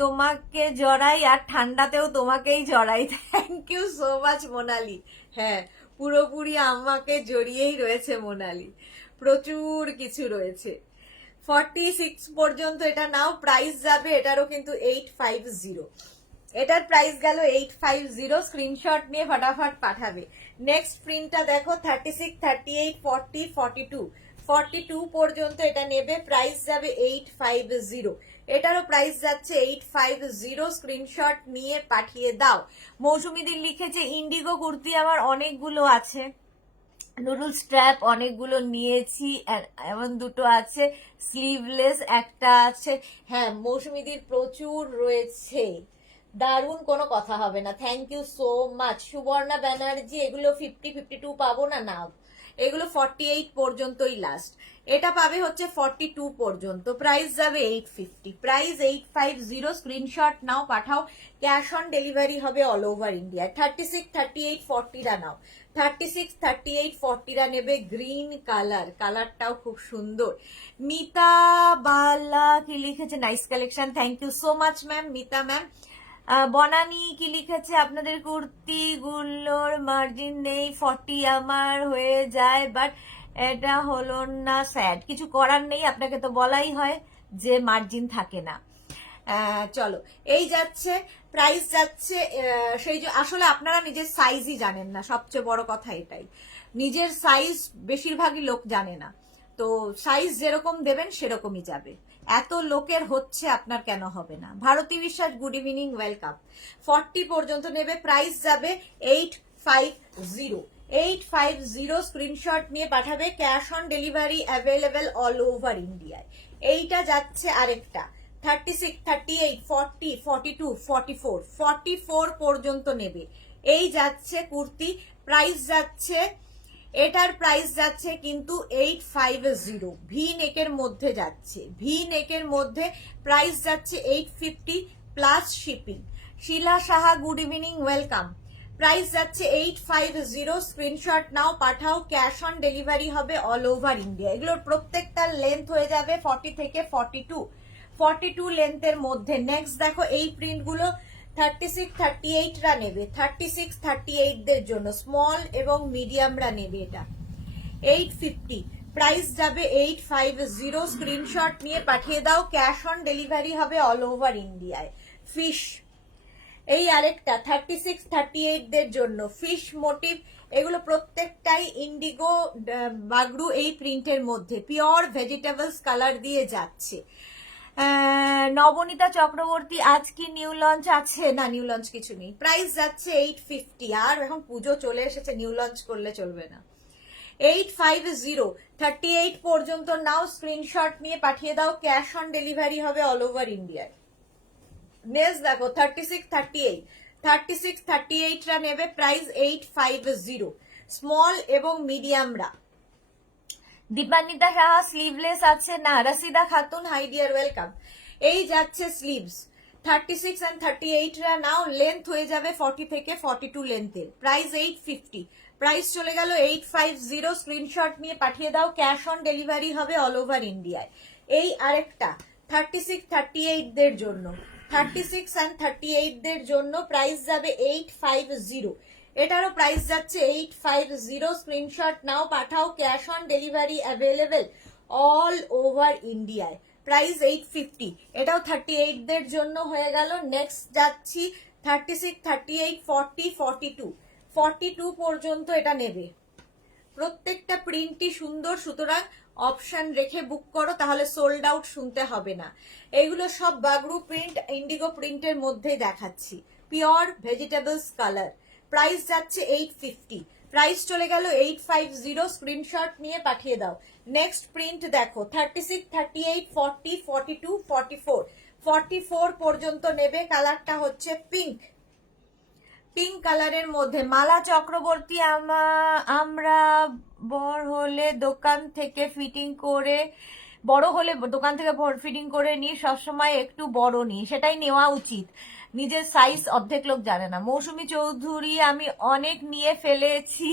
তোমাকে জড়াই আর ঠান্ডাতেও তোমাকেই জড়াই। Thank you so much Monali. হ্যাঁ পুরোপুরি আমাকে জড়িয়েই রয়েছে মোনালি, প্রচুর কিছু রয়েছে। 46 পর্যন্ত এটা নাও, প্রাইস যাবে এটারও কিন্তু 850। এটার প্রাইস গেল 850। স্ক্রিনশট নিয়ে ফটাফট পাঠাবে। নেক্সট প্রিন্টটা দেখো 36, 38, 40, 42, 42 পর্যন্ত এটা নেবে, প্রাইস যাবে 850। এটারও প্রাইস যাচ্ছে 850। স্ক্রিনশট নিয়ে পাঠিয়ে দাও। মৌসুমীদের লিখেছে, ইন্ডিগো কুর্তি আমার অনেকগুলো আছে, নুডল স্ট্র্যাপ অনেকগুলো নিয়েছি, এমন দুটো আছে, স্লিভলেস একটা আছে। হ্যাঁ মৌসুমীদের প্রচুর রয়েছে, দারুণ, কোনো কথা হবে না। Thank you so much. Subarna Banerjee, এগুলো 50, 52 পাবো না, না এগুলো 48 পর্যন্তই লাস্ট। এটা পাবে হচ্ছে 42 পর্যন্ত, প্রাইস যাবে 850। প্রাইস 850। স্ক্রিনশট নাও, পাঠাও, ক্যাশ অন ডেলিভারি হবে অল ওভার ইন্ডিয়া। 36, 38, 40টা নাও। 36, 38, 40টা নেবে। গ্রিন কালার, কালারটাও খুব সুন্দর। মিতা বালা কি লিখেছে, nice collection, thank you so much ma'am, Mita ma'am. Banani কি লিখেছে, আপনাদের কুর্তি গুলোর মার্জিন নেই, 40 আমার হয়ে যায়, বাট এটা হলো না, স্যাড, কিছু করার নেই, আপনাকে তো বলাই হয় যে মার্জিন থাকে না। চলো এই যাচ্ছে, প্রাইস যাচ্ছে সেই যে, আসলে আপনারা নিজের সাইজই জানেন না, সবচেয়ে বড় কথা এটাই, নিজের সাইজ বেশিরভাগই লোক জানে না, তো সাইজ যেরকম দেবেন সেরকমই যাবে। এত লোকের হচ্ছে, আপনার কেন হবে না? ভারতী বিশ্বাস, গুড ইভিনিং, ওয়েলকাম। 40 পর্যন্ত নেবে, প্রাইস যাবে 850। 850 স্ক্রিনশট নিয়ে পাঠাবে, cash on delivery available all over ইন্ডিয়ায়। এইটা যাচ্ছে আরেকটা 36, 38, 40, 42, 44, 44 পর্যন্ত নেবে। এই যাচ্ছে কুর্তি, প্রাইস যাচ্ছে, এটার প্রাইস যাচ্ছে কিন্তু 850। ভি নেকের মধ্যে যাচ্ছে, ভি নেকের মধ্যে প্রাইস যাচ্ছে 850 plus shipping. Shila Saha, good evening, welcome. Price যাচ্ছে 850। স্ক্রিনশট নাও, পাঠাও, ক্যাশ অন ডেলিভারি হবে অল ওভার ইন্ডিয়া। এগুলোর প্রত্যেকটার লেন্থ হয়ে যাবে 40 থেকে 42, 42 লেন্থের মধ্যে। নেক্সট দেখো এই প্রিন্টগুলো 36, 38রা নেবে, 36, 38 দের জন্য, স্মল এবং মিডিয়ামরা নেবে। এটা 850, প্রাইস যাবে 850। স্ক্রিনশট নিয়ে পাঠিয়ে দাও, ক্যাশ অন ডেলিভারি হবে অল ওভার ইন্ডিয়ায়। ফিশ, এই আরেকটা 36-38 দের জন্য ফিশ মোটিভ, এগুলো প্রত্যেকটাই ইন্ডিগো বাগরু এই প্রিন্টের মধ্যে পিওর ভেজিটেবলস কালার দিয়ে যাচ্ছে। নবনীতা চক্রবর্তী, আজ কি নিউ লঞ্চ আছে? না, নিউ লঞ্চ কিছু নেই। প্রাইস যাচ্ছে 850। আর এখন পুজো চলে এসেছে, নিউ লঞ্চ করলে চলবে না। 850 38 পর্যন্ত নাও, স্ক্রিনশট নিয়ে পাঠিয়ে দাও, ক্যাশ অন ডেলিভারি হবে অল ওভার ইন্ডিয়ায়। নেক্সট দেখো 36-38 রা নেবে, প্রাইস 850। স্মল এবং মিডিয়ামরা। দীপান্বিতা সাহা, স্লিভলেস আছে না? রাসিদা খাতুন, হাই ডিয়ার, ওয়েলকাম। এই যাচ্ছে স্লিভস 36 and 38 রা নাও, লেন্থ হয়ে যাবে 40 থেকে 42 লেন্থের, প্রাইস 850। প্রাইস চলে গেল 850, স্ক্রিনশট নিয়ে পাঠিয়ে দাও, ক্যাশ অন ডেলিভারি হবে অল ওভার ইন্ডিয়ায়। এই আরেকটা 36-38 দের জন্য, 36 and 38 দের জন্য প্রাইস যাবে 850। এটারও প্রাইস যাচ্ছে 850, স্ক্রিনশট নাও পাঠাও, cash on delivery available all over ইন্ডিয়ায়, প্রাইস 850। এটাও 38 দের জন্য হয়ে গেল। নেক্সট যাচ্ছি 36-38 40-42 42 পর্যন্ত এটা নেবে। প্রত্যেকটা প্রিন্টই সুন্দর, সুতরাং অপশন রেখে বুক করো, তাহলে সোল্ড আউট শুনতে হবে না। এগুলো সব বাগরু প্রিন্ট, ইন্ডিগো প্রিন্টের মধ্যেই দেখাচ্ছি, পিওর ভেজিটেবলস কালার। প্রাইস যাচ্ছে 850, প্রাইস চলে গেল 850, স্ক্রিনশট নিয়ে পাঠিয়ে দাও। নেক্সট প্রিন্ট দেখো 36-38 40-42 44 44 পর্যন্ত নেবে। কালারটা হচ্ছে পিঙ্ক, পিঙ্ক কালারের মধ্যে। মালা চক্রবর্তী, আমরা বড় হলে দোকান থেকে ফিটিং করে ফিটিং করে নিই, সবসময় একটু বড় নিই, সেটাই নেওয়া উচিত, নিজের সাইজ অর্ধেক লোক জানে না। মৌসুমী চৌধুরী, আমি অনেক নিয়ে ফেলেছি,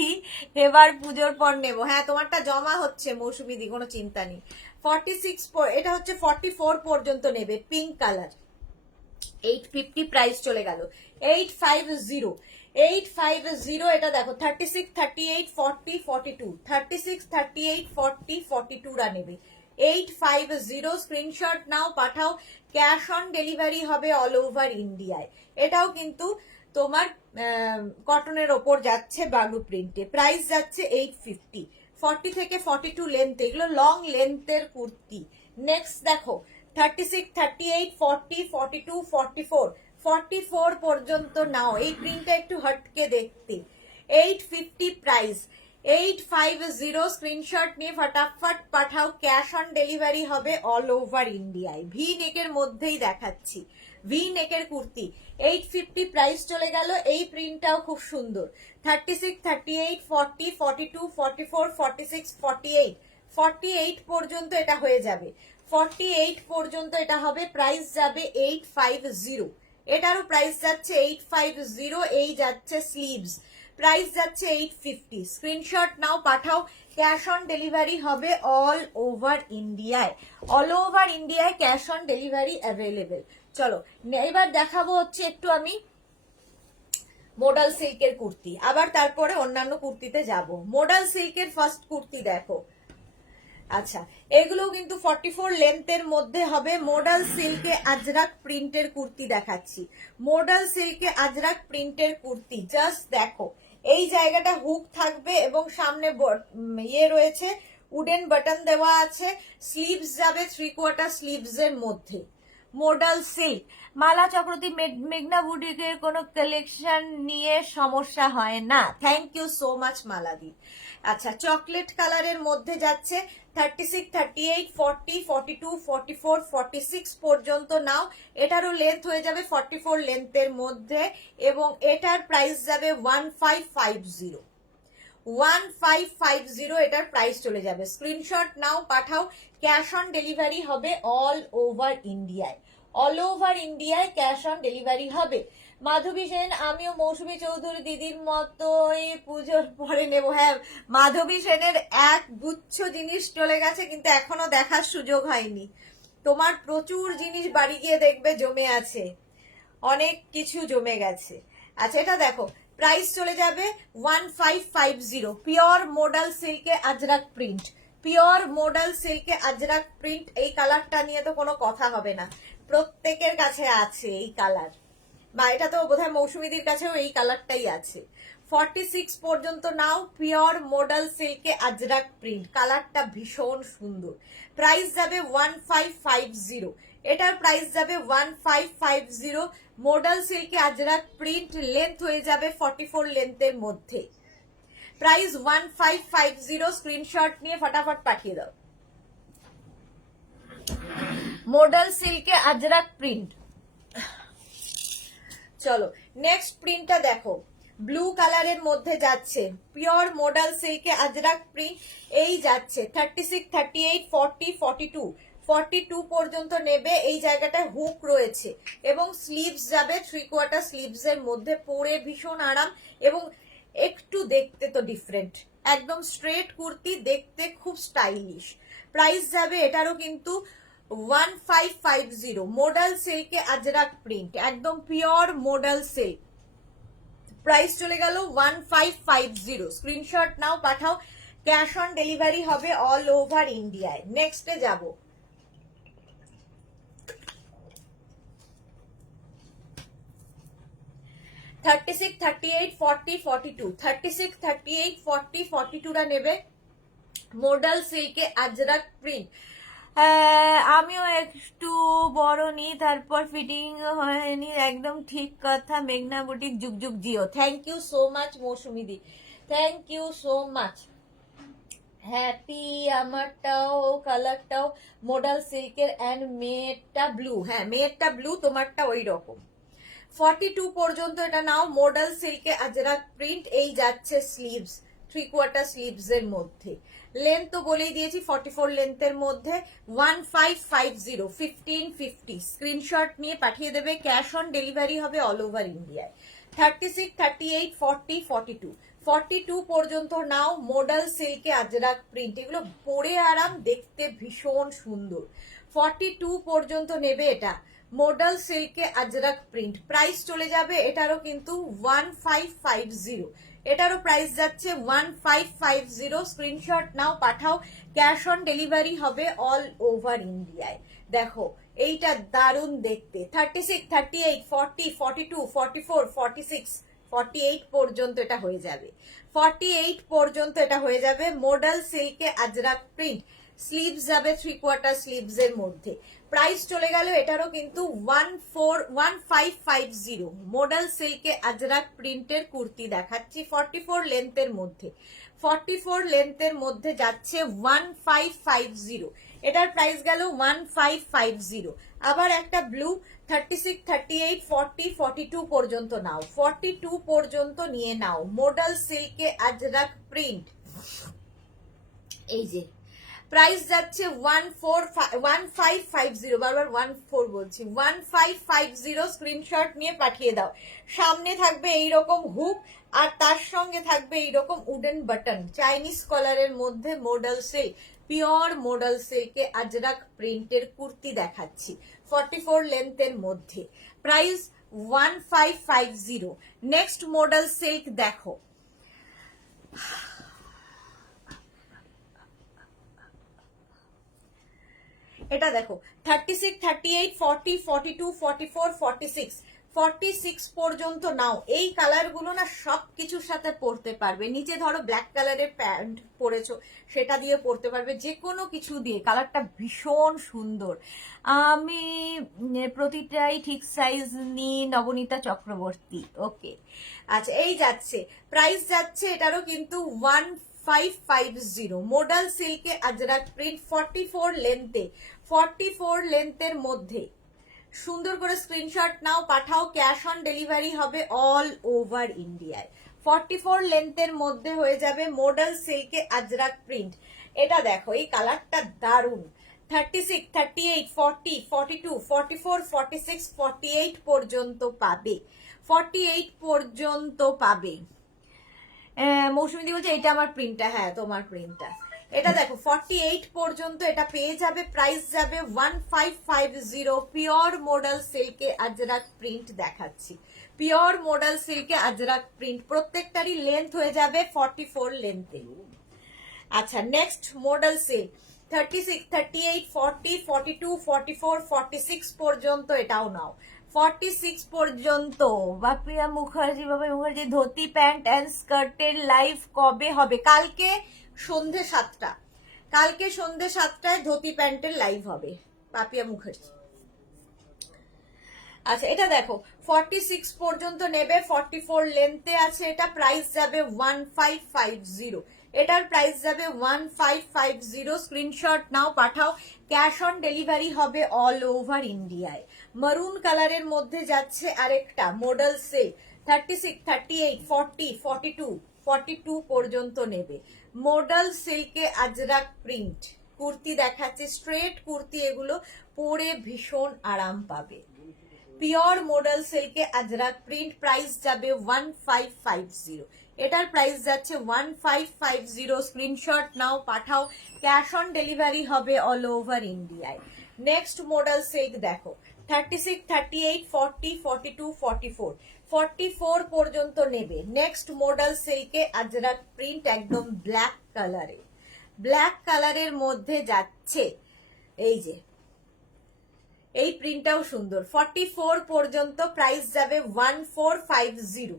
এবার পুজোর পর নেব। হ্যাঁ, তোমারটা জমা হচ্ছে মৌসুমী দি, কোনো চিন্তা নেই। 46, এটা হচ্ছে 44 পর্যন্ত নেবে, পিঙ্ক কালার। 850, প্রাইস চলে গেল 850। 850 এটা দেখো 36-38 40-42 36-38 40-42 রা নেবে। 850, স্ক্রিনশট নাও পাঠাও, ক্যাশ অন ডেলিভারি হবে অল ওভার ইন্ডিয়ায়। এটাও কিন্তু তোমার কটনের ওপর যাচ্ছে, বাগু প্রিন্টে, প্রাইস যাচ্ছে 850। 40 থেকে 42 লেন্থ, এগুলো লং লেন্থের কুর্তি। নেক্সট দেখো 36-38 40-42 44 44 পর্যন্ত নাও। এই প্রিন্টটা একটু হটকে দেখতে। 850 প্রাইস, 850, স্ক্রিনশট নিয়ে ফটাফট পাঠাও, ক্যাশ অন ডেলিভারি হবে অল ওভার ইন্ডিয়ায়। ভি নেকের মধ্যেই দেখাচ্ছি, ভি নেকের কুর্তি। 850, প্রাইস চলে গেল। এই প্রিন্টটাও খুব সুন্দর। 36-38 40 42 44 46 48 48 পর্যন্ত এটা হয়ে যাবে। 48 পর্যন্ত এটা হবে, প্রাইস যাবে 850। এটারও প্রাইস যাচ্ছে 850। এই যাচ্ছে স্লিভস, প্রাইস যাচ্ছে 850। স্ক্রিনশট নাও পাঠাও, ক্যাশ অন ডেলিভারি হবে অল ওভার ইন্ডিয়ায়। অল ওভার ইন্ডিয়ায় ক্যাশ অন ডেলিভারি অ্যাভেলেবেল। চলো এবার দেখাবো হচ্ছে একটু আমি মোডাল সিল্কের কুর্তি, আবার তারপরে অন্যান্য কুর্তিতে যাব। মোডাল সিল্কের ফার্স্ট কুর্তি দেখো। আচ্ছা, এগুলো কিন্তু 44 লেন্থের মধ্যে হবে। মোডাল সিল্কে আজরাক প্রিন্টের কুর্তি দেখাচ্ছি। মোডাল সিল্কে আজরাক প্রিন্টের কুর্তি, জাস্ট দেখো, এই জায়গাটা হুক থাকবে এবং সামনে ইয়ে রয়েছে, উডেন বাটন দেওয়া আছে। স্লিভস যাবে 3/4 স্লিভস এর মধ্যে। Modal silk. মালা চক্রবর্তী, মেঘনা বুটিকের কোনো কালেকশন নিয়ে সমস্যা হয় না? থ্যাংক ইউ সো মাচ মালাদি। আচ্ছা, চকলেট কালারের মধ্যে যাচ্ছে 36-38 40 42 44 46 পর্যন্ত নাও। এটারও লেন্থ হয়ে যাবে 44 লেন্থের মধ্যে এবং এটার প্রাইস যাবে 1550। 1550 এটার প্রাইস চলে যাবে। স্ক্রিনশট নাও পাঠাও, ক্যাশ অন ডেলিভারি হবে অল ওভার ইন্ডিয়ায়। অল ওভার ইন্ডিয়ায় ক্যাশ অন ডেলিভারি হবে। মাধবী সেন, আমিও মৌসুমী চৌধুরী দিদির মতোই পুজোর পরে নেব। হ্যাঁ, মাধবী সেনের এক গুচ্ছ জিনিস চলে গেছে, কিন্তু এখনো দেখার সুযোগ হয়নি। তোমার প্রচুর জিনিস বাড়ি গিয়ে দেখবে জমে আছে, অনেক কিছু জমে গেছে। আচ্ছা, এটা দেখো, প্রাইস চলে যাবে 1550। পিওর মোডাল সিল্কে আজরাক প্রিন্ট, পিওর মোডাল সিল্কে আজরাক প্রিন্ট। এই কালারটা নিয়ে তো কোনো কথা হবে না, প্রত্যেকের কাছে আছে এই কালার। বা এটা তো বোধহয় মৌসুমীদির কাছেও এই কালারটাই আছে। 46 পর্যন্ত নাও, পিওর মডেল সিল্কে আজরাক প্রিন্ট, কালারটা ভীষণ সুন্দর। প্রাইস যাবে 1550, এটার প্রাইস যাবে 1550। মডেল সিল্কে আজরাক প্রিন্ট, লেন্থ হয়ে যাবে 44 লেন্থের মধ্যে। প্রাইস 1550, স্ক্রিনশট নিয়ে ফটাফট পাঠিয়ে দাও। মডেল সিল্কে আজরাক প্রিন্ট। চলো নেক্সট প্রিন্টটা দেখো, ব্লু কালারের মধ্যে যাচ্ছে, পিওর মডেল সিল্কে আজরাক প্রিন্ট, এই যাচ্ছে 36, 38, 40, 42, 42 পর্যন্ত নেবে। এই জায়গাটায় হুক রয়েছে এবং স্লিভস যাবে 3/4 স্লিভস এর মধ্যে, পরে ভীষণ আরাম এবং একটু দেখতে তো ডিফারেন্ট, একদম স্ট্রেট কুর্তি, দেখতে খুব স্টাইলিশ। প্রাইস যাবে এটারও কিন্তু 1550, মডেল সিল্কে আজরাক প্রিন্ট, একদম পিওর মডেল সিল্ক। প্রাইস চলে গেল 1550, স্ক্রিনশট নাও, পাঠাও। ক্যাশ অন ডেলিভারি হবে অল ওভার ইন্ডিয়ায়। নেক্সটে যাব, $36, $38, $40, $42, $36, $38, $40, $42 নেবে। মডেল সিল্কে আজরাক প্রিন্ট। আমিও একটু বড় নি, তারপর ফিটিং হয়নি, একদম ঠিক কথা। মেঘনা বুটিক যুগ যুগ জিও। থ্যাংক ইউ সো মাচ মৌসুমিদি, thank you so much. Happy, আমারটাও কালারটাও মডেল সিল্কের অ্যান্ড মেয়েরটা ব্লু। হ্যাঁ মেয়েরটা ব্লু, তোমারটা ওই রকম। 42 পর্যন্ত এটা নাও, মডেল সিল্কে আজরাক প্রিন্ট, এই যাচ্ছে স্লিভস 3/4 স্লিভস এর মধ্যে। লেন্থ তো বলেই দিয়েছি 44 লেন্থের মধ্যে। 1550, 1550, স্ক্রিনশট নিয়ে পাঠিয়ে দেবে। ক্যাশ অন ডেলিভারি হবে অল ওভার ইন্ডিয়ায়। 36, 38, 40, 42, 42 পর্যন্ত নাও, মডেল সিল্কে আজরাক প্রিন্ট, এগুলো পরে আরাম, দেখতে ভীষণ সুন্দর। 42 পর্যন্ত নেবে এটা, মডেল সিল্কে আজরাক প্রিন্ট। প্রাইস চলে যাবে এটারও কিন্তু 1550, এটারও প্রাইস যাচ্ছে 1550, স্ক্রিনশট নাও, পাঠাও। ক্যাশ অন ডেলিভারি হবে অল ওভার ইন্ডিয়ায়। দেখো এইটা দারুণ দেখতে। 36, 38, 40, 42, 44, 46, 48 পর্যন্ত এটা হয়ে যাবে। 48 পর্যন্ত এটা হয়ে যাবে, মডেল সিল্কে আজরাক প্রিন্ট, স্লিভস যাবে 3/4 স্লিভস এর মধ্যে। প্রাইস চলে গেল এটারও কিন্তু 1550, মডেল সিল্কে আজরাক প্রিন্টের কুর্তি দেখাচ্ছি 44 লেন্থের মধ্যে। 44 লেন্থের মধ্যে যাচ্ছে 1550, এটার প্রাইস গেল 1550। আবার একটা ব্লু 36, 38, 40, 42 পর্যন্ত নাও, 42 পর্যন্ত নিয়ে নাও, মডেল সিল্কে আজরাক প্রিন্ট। এই যে প্রাইস যাচ্ছে 1550, বারবার 14 বলছি, 1550, স্ক্রিনশট নিয়ে পাঠিয়ে দাও। সামনে থাকবে এইরকম হুক আর তার সঙ্গে থাকবে এইরকম উডেন বাটন, চাইনিজ কলারের মধ্যে মডেল সিল্ক, পিওর মডেল সিল্কে আজরাক প্রিন্টের কুর্তি দেখাচ্ছি 44 লেন্থের মধ্যে। প্রাইস 1550। নেক্সট মডেল সিল্ক দেখো, এটা দেখো 36, 38, 40, 42, 44, 46, 46 পর্যন্ত নাও। এই কালারগুলো না সব কিছুর সাথে পরতে পারবে। নিচে ধরো ব্ল্যাক কালারের প্যান্ট পরেছো, সেটা দিয়ে পরতে পারবে, যে কোনো কিছু দিয়ে। কালারটা ভীষণ সুন্দর। আমি প্রতিটাই ঠিক সাইজ নি, নবনীতা চক্রবর্তী। ওকে আচ্ছা, এই যাচ্ছে, প্রাইস যাচ্ছে এটারও কিন্তু 1550, মডেল সিল্কে আজরাক প্রিন্ট, 44 লেন্থে, 44 লেন্থের মধ্যে। সুন্দর করে স্ক্রিনশট নাও, পাঠাও। ক্যাশ অন ডেলিভারি হবে অল ওভার ইন্ডিয়ায়। 44 লেন্থের মধ্যে হয়ে যাবে, মডেল সিল্কে আজরাক প্রিন্ট। এটা দেখো, এই কালারটা দারুণ। 36, 38, 40, 42, 44, 46, 48 পর্যন্ত পাবে, 48 পর্যন্ত পাবে। মৌসুমী বলছে এটা আমার প্রিন্টটা, হ্যাঁ তোমার প্রিন্টটা। এটা দেখো 48 পর্যন্ত এটা পেয়ে যাবে। প্রাইস যাবে 1550, পিওর মডেল সিল্কে আজরাক প্রিন্ট দেখাচ্ছি, পিওর মডেল সিল্কে আজরাক প্রিন্ট। প্রত্যেকটারই লেন্থ হয়ে যাবে 44 লেন্থে। আচ্ছা নেক্সট মডেল সিল্ক 36, 38, 40, 42, 44, 46 পর্যন্ত এটাও নাও। 46 পর্যন্ত। বাপিয়া মুখার্জি, বাবা মুখার্জি ধুতি প্যান্ট অ্যান্ড স্কার্টের লাইভ কবে হবে? কালকে সন্ধে 7টা, কালকে সন্ধে 7টায় ধুতি প্যান্টের লাইভ হবে পাপিয়া মুখার্জি। আচ্ছা এটা দেখো 46 পর্যন্ত নেবে, 44 লেন্থে আছে, এটা প্রাইস যাবে 1550, এটার প্রাইস যাবে 1550। স্ক্রিনশট নাও, পাঠাও। ক্যাশ অন ডেলিভারি হবে অল ওভার ইন্ডিয়ায়। মারুন কালারের মধ্যে যাচ্ছে আরেকটা মডেল সিল্ক, 36, 38, 40, 42, 42 পর্যন্ত নেবে। মডেল সিল্কে আজরাক প্রিন্ট কুর্তি দেখাচ্ছে, স্ট্রেট কুর্তি, এগুলো পরে ভীষণ আরাম পাবে। পিওর মডেল সিল্কে আজরাক প্রিন্ট, প্রাইস যাবে 1550, এটার প্রাইস যাচ্ছে 1550। স্ক্রিনশট নাও, পাঠাও। ক্যাশ অন ডেলিভারি হবে অল ওভার ইন্ডিয়ায়। নেক্সট মডেল সিল্ক দেখো 36, 38, 40, 42, 44, 44 পর্যন্ত নেবে। নেক্সট মডেল সিল্কে আজরাক প্রিন্ট, একদম ব্ল্যাক কালারে, ব্ল্যাক কালারের মধ্যে যাচ্ছে। এই যে এই প্রিন্টটাও সুন্দর। 44 পর্যন্ত, প্রাইস যাবে 1450,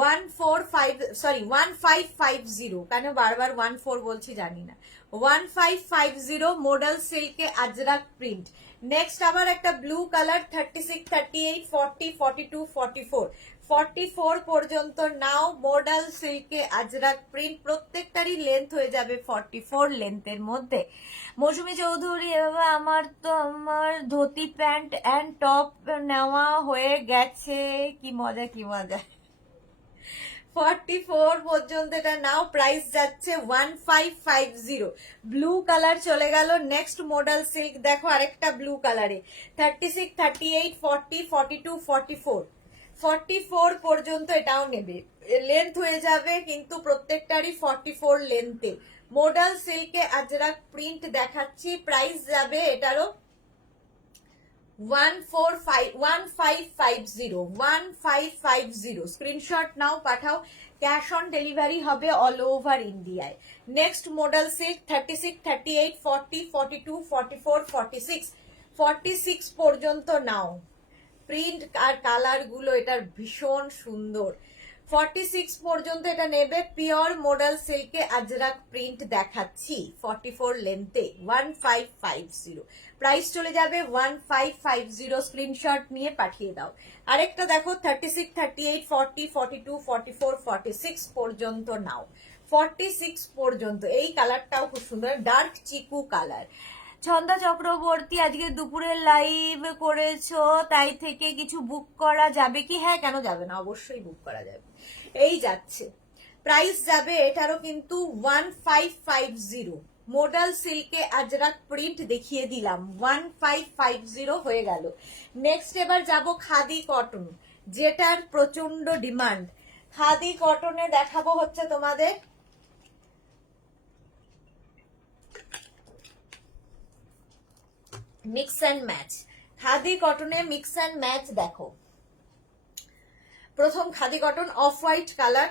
1550, কেন বারবার 14 বলছি জানি না। 1550 মডেল সিল্কে আজরাক প্রিন্ট। নেক্সট আবার একটা ব্লু কালার 36, 38, 40, 42, 44, 44 পর্যন্ত নাও। মডেল সিল্কে আজরাক প্রিন্ট, প্রত্যেকটারই লেন্থ হয়ে যাবে 44 লেন্থের মধ্যে। মৌসুমী চৌধুরী, এভাবে আমার ধুতি প্যান্ট অ্যান্ড টপ নেওয়া হয়ে গেছে, কি মজা কি মজা। 44 পর্যন্ত এটা নাও, প্রাইস যাচ্ছে 1550। ব্লু কালার চলে গেল। নেক্সট মডেল সিল্ক দেখো আরেকটা ব্লু কালারে 36, 38, 40, 42, 44, 44 পর্যন্ত এটাও নেবে। লেন্থ হয়ে যাবে কিন্তু প্রত্যেকটারই 44 লেন্থে। মডেল সিল্কে আজরাক প্রিন্ট দেখাচ্ছি, প্রাইস যাবে এটারও 1550। স্ক্রিনশট নাও, পাঠাও। ক্যাশ অন ডেলিভারি হবে অল ওভার ইন্ডিয়ায়। নেক্সট মডেল সিল্ক 36, 38, 40, 42, 44, 46, 46 পর্যন্ত নাও। প্রিন্ট আর কালার গুলো এটার ভীষণ সুন্দর। 46 পর্যন্ত এটা নেবে। পিওর মডেল সিল্কে আজরাক প্রিন্ট দেখাচ্ছি, 44 লেন্থে, 1550। প্রাইস চলে যাবে 1550। স্ক্রিনশট নিয়ে পাঠিয়ে দাও। আরেকটা দেখো 36, 38, 40, 42, 44, 46 পর্যন্ত নাও। 46 পর্যন্ত, এই কালারটাও খুব সুন্দর, ডার্ক চিকু কালার। ছন্দা চক্রবর্তী, আজকে দুপুরে লাইভ করেছো, তাই থেকে কিছু বুক করা যাবে কি? হ্যাঁ, কেন যাবে না, অবশ্যই বুক করা যাবে। এই যাচ্ছে, প্রাইস যাবে এটারও কিন্তু 1550। মডেল সিল্কে আজরাক প্রিন্ট দেখিয়ে দিলাম, 1550 হয়ে গেল। নেক্সট এবার যাব খাদি কটন, যেটার প্রচন্ড ডিমান্ড। খাদি কটনে দেখাবো হচ্ছে তোমাদের মিক্স অ্যান্ড ম্যাচ। খাদি কটনে মিক্স অ্যান্ড ম্যাচ দেখো। প্রথম khadi cotton off white colour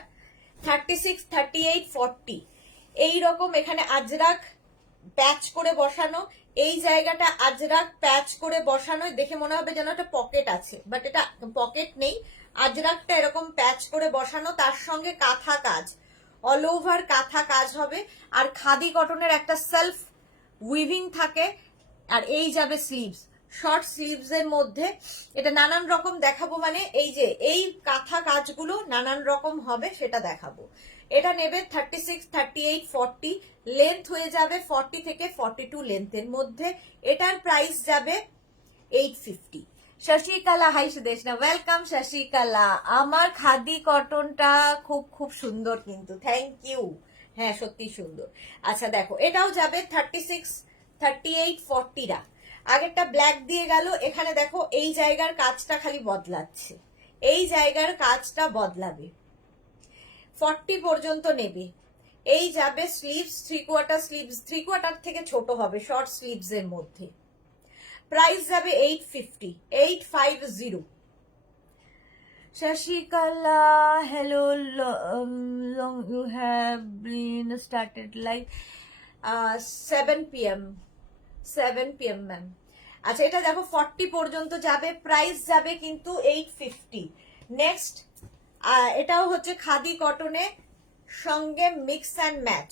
36, 38, 40, এইরকম এখানে আজরাক প্যাচ করে বসানো, এই জায়গাটা আজরাক প্যাচ করে বসানো, দেখে মনে হবে যেন একটা পকেট আছে, বাট এটা পকেট নেই, আজরাকটা এরকম প্যাচ করে বসানো, তার সঙ্গে কাঁথা কাজ, অল ওভার কাঁথা কাজ হবে। আর খাদি কটনের একটা সেলফ উইভিং থাকে। আর এই যাবে স্লিভস, শর্ট স্লিভস এর মধ্যে, এটা নানান রকম দেখাবো, মানে এই যে এই কাঁথা কাজগুলো নানান রকম হবে সেটা দেখাবো। এটা নেবে 36, 38, 40, লেন্থ হয়ে যাবে 40 থেকে 42 লেন্থের মধ্যে। এটার প্রাইস যাবে 850। Shashikala, hi Sudeshna, welcome Shashikala. আমার খাদি কটনটা খুব খুব সুন্দর কিন্তু, থ্যাংক ইউ। হ্যাঁ সত্যি সুন্দর। আচ্ছা দেখো এটাও যাবে 36, 38, 40রা। আগেরটা ব্ল্যাক দিয়ে গেল, এখানে দেখো এই জায়গার কাজটা খালি বদলাচ্ছে, এই জায়গার কাজটা বদলাবে। 40 পর্যন্ত নেবে। এই যাবে স্লিভস, 3/4 স্লিভস, 3/4 থেকে ছোট হবে, শর্ট স্লিভস এর মধ্যে। প্রাইস যাবে 850, 850। Shashikala, hello, long you have been started live 7 p.m. 7 p.m. Ma'am. আচ্ছা এটা দেখো 40 পর্যন্ত যাবে, প্রাইস যাবে কিন্তু 850। নেক্সট এটাও হচ্ছে খাদি কটনে সঙ্গে মিক্স অ্যান্ড ম্যাচ।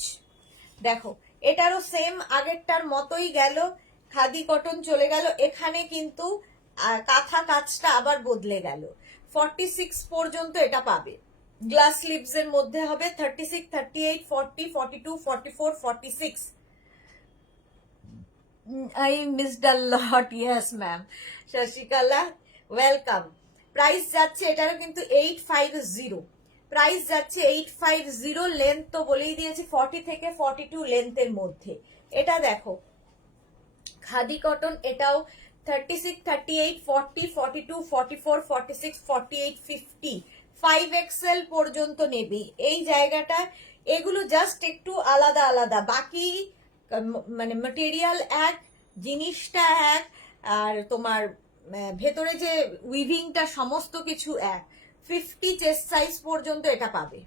দেখো এটারও সেম আগেরটার মতোই গেল, খাদি কটন চলে গেল, এখানে কিন্তু কাঁথা কাজটা আবার বদলে গেল। 46 পর্যন্ত এটা পাবে, গ্লাস স্লিভস এর মধ্যে হবে। 36, 38, 40, 42, 44, 46। I missed a lot. Yes, ma'am. Shashikala, welcome. Price যাচ্ছে এটারও কিন্তু 850। প্রাইস যাচ্ছে 850। লেন্থ তো বলেই দিয়েছি 40 থেকে 42 লেন্থের মধ্যে। এটা দেখো খাদি কটন, এটাও 36, 38, 40, 42, 44, 46, 48, 50, 5XL পর্যন্ত নেবে এই জায়গাটা। এগুলো জাস্ট একটু আলাদা আলাদা, বাকি মানে ম্যাটেরিয়াল এক, জিনিসটা এক, আর তোমার ভেতরে যে উইভিংটা সমস্ত কিছু এক। 50 চেস্ট সাইজ পর্যন্ত এটা পাবে।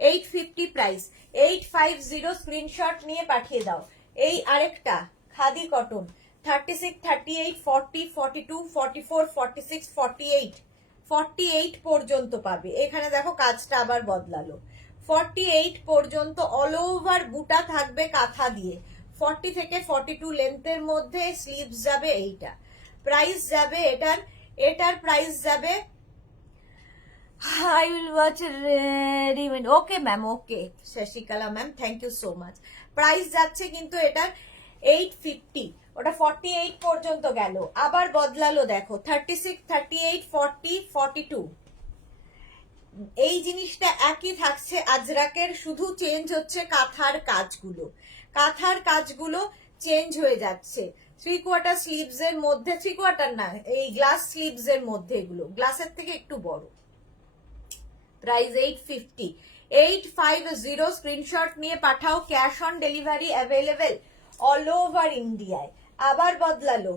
850 প্রাইস, 850। স্ক্রিনশট নিয়ে পাঠিয়ে দাও। এই আরেকটা খাদি কটন 36, 38, 40, 42, 44, 46, 48, 48 পর্যন্ত পাবে। এখানে দেখো কাজটা আবার বদলালো। 48 পর্যন্ত অল ওভার বুটা থাকবে কাঁথা দিয়ে। 40 থেকে 42 লেন্থের মধ্যে স্লিভস যাবে এইটা। প্রাইস যাবে এটার প্রাইস যাবে, I will watch review. Okay, ma'am. Okay, Shashikala ma'am. Thank you so much. Price যাচ্ছে কিন্তু এটার 850। ওটা 48 পর্যন্ত গেল, আবার বদলালো দেখো 36, 38, 40, 42। এই জিনিসটা একই থাকছে আজরাকের, শুধু চেঞ্জ হচ্ছে কাঁথার কাজগুলো। কাঁথার কাজগুলো চেঞ্জ হয়ে যাচ্ছে। 3/4 স্লিভস এর মধ্যে, 3/4 না, এই গ্লাস স্লিভস এর মধ্যে, এগুলো গ্লাসের থেকে একটু বড়। প্রাইস 850। 850 স্ক্রিনশট নিয়ে পাঠাও। Cash on delivery available all over ইন্ডিয়ায়। আবার বদলালো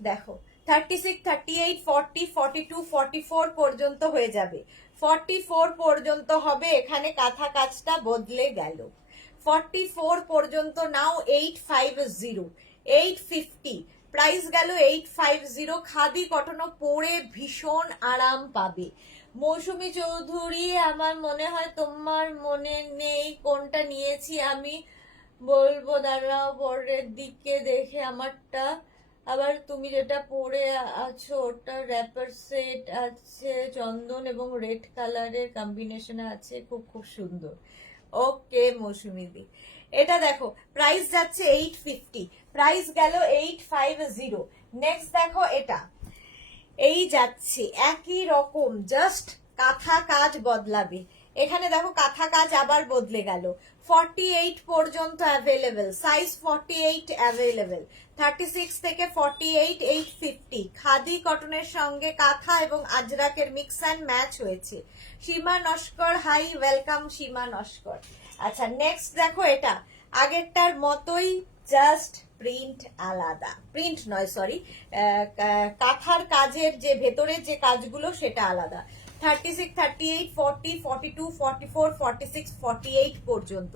দেখো 36, 38, 40, 42, 44 পর্যন্ত হয়ে যাবে। 44 পর্যন্ত হবে, এখানে কাঁথা কাজটা বদলে গেল। 44 পর্যন্ত নাও 850। 850 প্রাইস গেল 850। খাদি কটনও পরে ভীষণ আরাম পাবে। মৌসুমী চৌধুরী, আমার মনে হয় তোমার মনে নেই কোনটা নিয়েছি আমি, বলবো দাঁড়াও পরের দিকে দেখে আমারটা। আবার তুমি যেটা পরে আছো ওটা র্যাপার সেট আছে, চন্দন এবং রেড কালারের কম্বিনেশনে আছে, খুব খুব সুন্দর। ওকে মৌসুমী দি, এটা দেখো প্রাইস যাচ্ছে 850। প্রাইস গেল 850। নেক্সট দেখো এটা, এই যাচ্ছে একই রকম, জাস্ট কাঁথা কাজ বদলাবে। এখানে দেখো কাঁথা কাজ আবার বদলে গেল। 48 পর্যন্ত অ্যাভেলেবেল, সাইজ 48 অ্যাভেলেবেল। 36 থেকে 48, 850। খাদি কটনের সঙ্গে কাঁথা এবং আজরাকের মিক্স অ্যান্ড ম্যাচ হয়েছে। সীমা নস্কর, হাই ওয়েলকাম সীমা নস্কর। আচ্ছা নেক্সট দেখো এটা আগেরটার মতোই, জাস্ট প্রিন্ট আলাদা, প্রিন্ট নয় সরি, কাঁথার কাজের যে ভেতরের যে কাজগুলো সেটা আলাদা। 36, 38, 40, 42, 44, 46, 48 পর্যন্ত।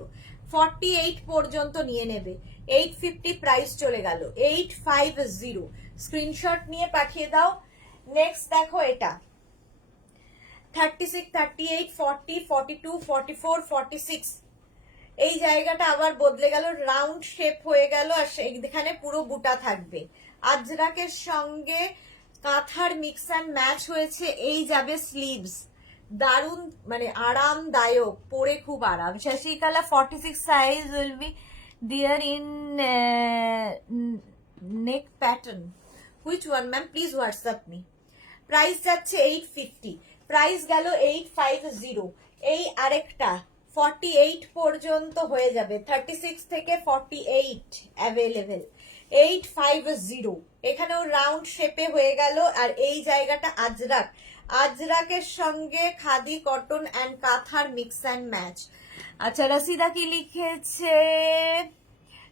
48 পর্যন্ত নিয়ে নেবে। 850 প্রাইস চলে গেল। 850 স্ক্রিনশট নিয়ে পাঠিয়ে দাও। নেক্সট দেখো এটা 36, 38, 40, 42, 44, 46। এই জায়গাটা আবার বদলে গেল, রাউন্ড শেপ হয়ে গেল, আর এখানে পুরো বুটা থাকবে। আজরাকের সঙ্গে কাঁথার মিক্স অ্যান্ড ম্যাচ হয়েছে। এই যাবে স্লিভস, দারুণ মানে আরামদায়ক, পরে খুব আরাম। Shashikala 46 size will be there in neck pattern. Which one ma'am, please WhatsApp me. Price যাচ্ছে 850। প্রাইস গেল 850। এই আরেকটা 48 পর্যন্ত হয়ে যাবে। 36 থেকে 48 অ্যাভেলেবেল। 850 এখানেও রাউন্ড শেপে হয়ে গেল, আর এই জায়গাটা আজরাক, আজরাকের সঙ্গে খাদি কটন অ্যান্ড কাঁথার মিক্স অ্যান্ড ম্যাচ। আচ্ছা রাসিদা কি লিখেছে,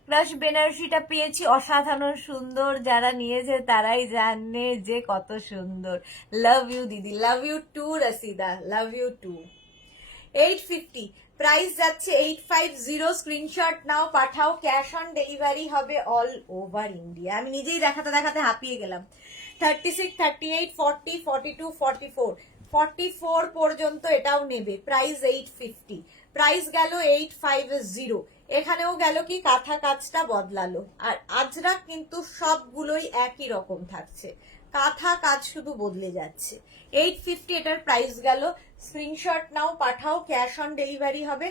ক্রাশ বেনারসিটা পেয়েছি, অসাধারণ সুন্দর, যারা নিয়েছে তারাই জানে যে কত সুন্দর। লাভ ইউ দিদি, love you too Rashida, love you too. 850 price যাচ্ছে 850। স্ক্রিনশট নাও, পাঠাও, ক্যাশ অন ডেলিভারি হবে অল ওভার ইন্ডিয়া। আমি নিজেই দেখাতে দেখাতে হাঁপিয়ে গেলাম। 36, 38, 40, 42, 44, 44 পর্যন্ত এটাও নেবে, প্রাইস 850। প্রাইস গেল 850। এখানেও গেল কি কাঁথা কাজটা বদলালো, আর আজরাক কিন্তু সবগুলোই একই রকম থাকছে, কাঁথা কাজ শুধু বদলে যাচ্ছে। 850 এটার প্রাইস গেল। স্ক্রিনশট নাও, পাঠাও, ক্যাশ অন ডেলিভারি হবে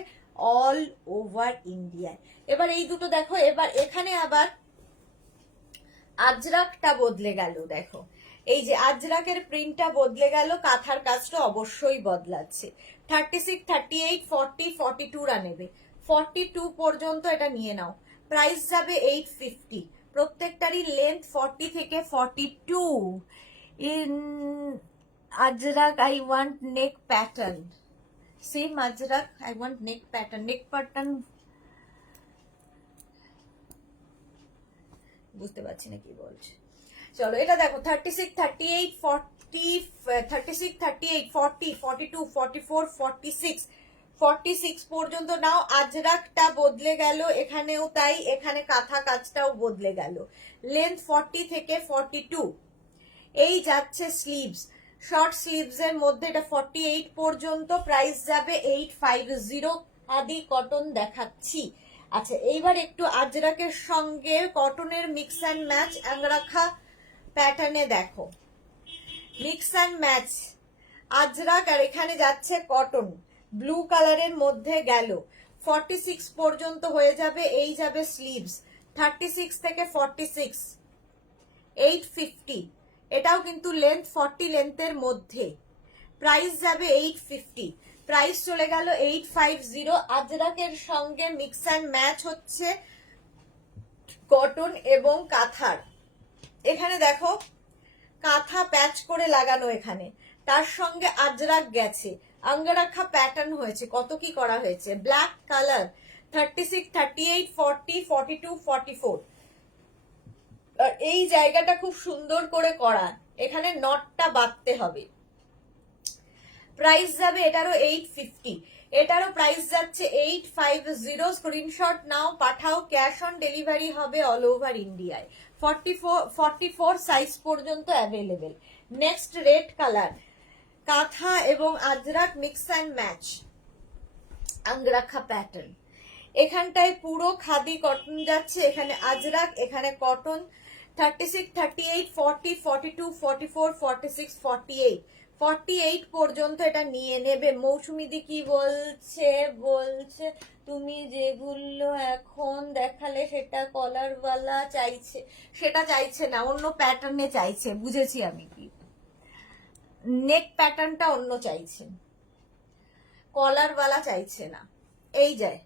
অল ওভার ইন্ডিয়ায়। এবার এই দুটো দেখো, এবার এখানে আবার আজরাকটা বদলে গেল। দেখো এই যে আজরাকের প্রিন্টটা বদলে গেল, কাঁথার কাজটা অবশ্যই বদলাচ্ছে। 36, 38, 40, 42 নেবে, 42 পর্যন্ত এটা নিয়ে নাও, প্রাইস যাবে 850। প্রত্যেকটারই লেন্থ 40 থেকে 42। In Ajrak I want neck pattern, same Ajrak I want neck pattern. Neck pattern বুঝতে পারছি না কি বলছে। চলো এটা দেখো 36, 38, 40, 36, 38, 40, 42, 44, 46, 46 পর্যন্ত নাও। আজরাকটা বদলে গেল, এখানেও তাই, এখানে কাঁথা কাজটাও বদলে গেল। লেন্থ 40 থেকে 42। এই যাচ্ছে স্লিভস, শর্ট স্লিভস এর মধ্যে এটা 48 পর্যন্ত, প্রাইস যাবে 850। আদি কটন দেখাচ্ছি। আচ্ছা এইবার একটু আজরাকের সঙ্গে কটনের মিক্স অ্যান্ড ম্যাচ আঙ্গরাখা প্যাটার্নে দেখো, মিক্স অ্যান্ড ম্যাচ আজরাক, আর এখানে যাচ্ছে কটন, ব্লু কালারের মধ্যে গেল। 46 পর্যন্ত হয়ে যাবে, এই যাবে স্লিভস। 36 থেকে 46, 850। এটাও কিন্তু লেন্থ 40 লেন্থের মধ্যে, প্রাইস যাবে 850। প্রাইস চলে গেল 850। আজরাকের সঙ্গে মিক্স অ্যান্ড ম্যাচ হচ্ছে কটন এবং কাঁথার। এখানে দেখো কাঁথা প্যাচ করে লাগানো, এখানে তার সঙ্গে আজরাক গেছে, আঙ্গরাখা প্যাটার্ন হয়েছে, কত কি করা হয়েছে, ব্ল্যাক কালার। 36, 38, 40, 42, 44। আর এই জায়গাটা খুব সুন্দর করে করা, এখানে নটটা বাঁধতে হবে। প্রাইস যাবে এটারও 850। এটারও প্রাইস যাচ্ছে 850। স্ক্রিনশট নাও, পাঠাও, ক্যাশ অন ডেলিভারি হবে অল ওভার ইন্ডিয়ায়। 44 সাইজ পর্যন্ত available. Next red colour, kantha এবং ajrak mix and match angrakha pattern. এখানটায় পুরো খাদি কটন যাচ্ছে, এখানে আজরাক, এখানে কটন। 36, 38, 40, 42, 44, 46, 48, 48 পর্যন্ত এটা নিয়ে নেবে। মৌসুমিদি কি বলছে, বলছে তুমি যেগুলো এখন দেখালে সেটা কলারওয়ালা চাইছে, সেটা চাইছে না, অন্য প্যাটার্নে চাইছে, বুঝেছি আমি কি, নেক প্যাটার্নটা অন্য চাইছে, কলারওয়ালা চাইছে না। এই যায়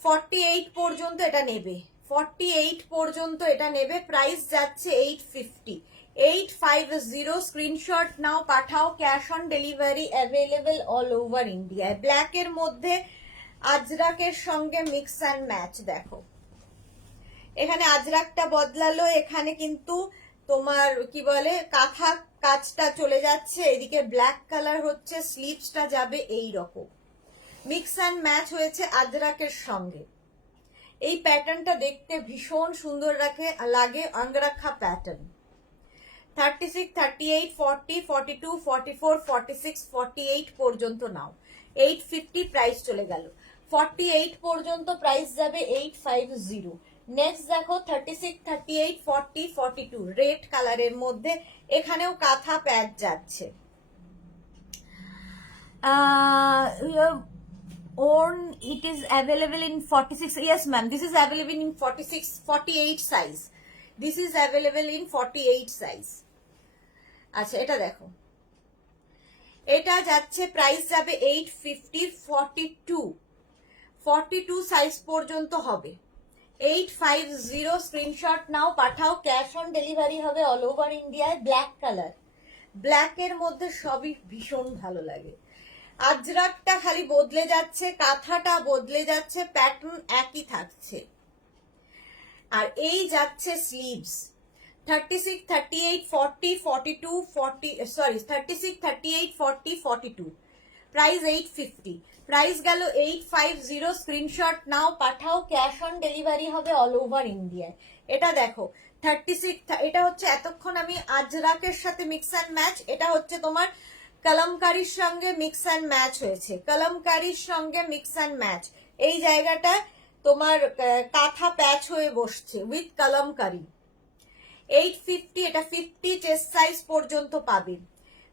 48 পর্যন্ত এটা নেবে, 48 পর্যন্ত এটা নেবে, প্রাইস যাচ্ছে 850। 850। স্ক্রিনশট নাও, পাঠাও, cash on delivery available all over ইন্ডিয়ায়। ব্ল্যাকের মধ্যে আজরাকের সঙ্গে মিক্স অ্যান্ড ম্যাচ। দেখো এখানে আজরাকটা বদলালো, এখানে কিন্তু তোমার কি বলে কাঁথা কাজটা চলে যাচ্ছে, এদিকে ব্ল্যাক কালার হচ্ছে, স্লিভসটা যাবে এই রকম, মিক্স অ্যান্ড ম্যাচ হয়েছে আজরাকের সঙ্গে। এই প্যাটার্নটা দেখতে ভীষণ সুন্দর লাগে, আঙ্গরাখা প্যাটার্ন। 36, 38, 40, 42, 44, 46, 48 পর্যন্ত নাও। 850 প্রাইস চলে গেল। 48 পর্যন্ত প্রাইস যাবে 850। নেক্সট দেখো 36, 38, 40, 42 রেড কালারের মধ্যে, এখানেও কাঁথা প্যাচ যাচ্ছে। Own it is available in 46. Yes ma'am, this is available in 46, 48 size. This is available in 48 size. আচ্ছা এটা দেখো, এটা যাচ্ছে, প্রাইস যাবে 850। 42 সাইজ পর্যন্ত হবে, 850। স্ক্রিনশট নাও, পাঠাও, ক্যাশ অন ডেলিভারি হবে অল ওভার ইন্ডিয়ায়। ব্ল্যাক কালার, ব্ল্যাকের মধ্যে সবই ভীষণ ভালো লাগে। আজরাকটা খালি বদলে যাচ্ছে, কাঁথাটা বদলে যাচ্ছে, প্যাটার্ন একই থাকছে। আর এই যাচ্ছে স্লিভস। 36, 38, 40, 42, 40, সরি 36, 38, 40, 42, প্রাইস 850, প্রাইস গেল 850, স্ক্রিনশট নাও পাঠাও, ক্যাশ অন ডেলিভারি হবে অল ওভার ইন্ডিয়ায়। এটা দেখো 36, এটা হচ্ছে এতক্ষণ আমি আজরাকের সাথে মিক্স অ্যান্ড ম্যাচ, এটা হচ্ছে তোমার কলমকারির সঙ্গে মিক্স অ্যান্ড ম্যাচ হয়েছে, কলমকারির সঙ্গে মিক্স অ্যান্ড ম্যাচ। এই জায়গাটা তোমার কাঁথা প্যাচ হয়ে বসছে উইথ কলমকারি। 850, এটা 50 চেস্ট সাইজ পর্যন্ত পাবে,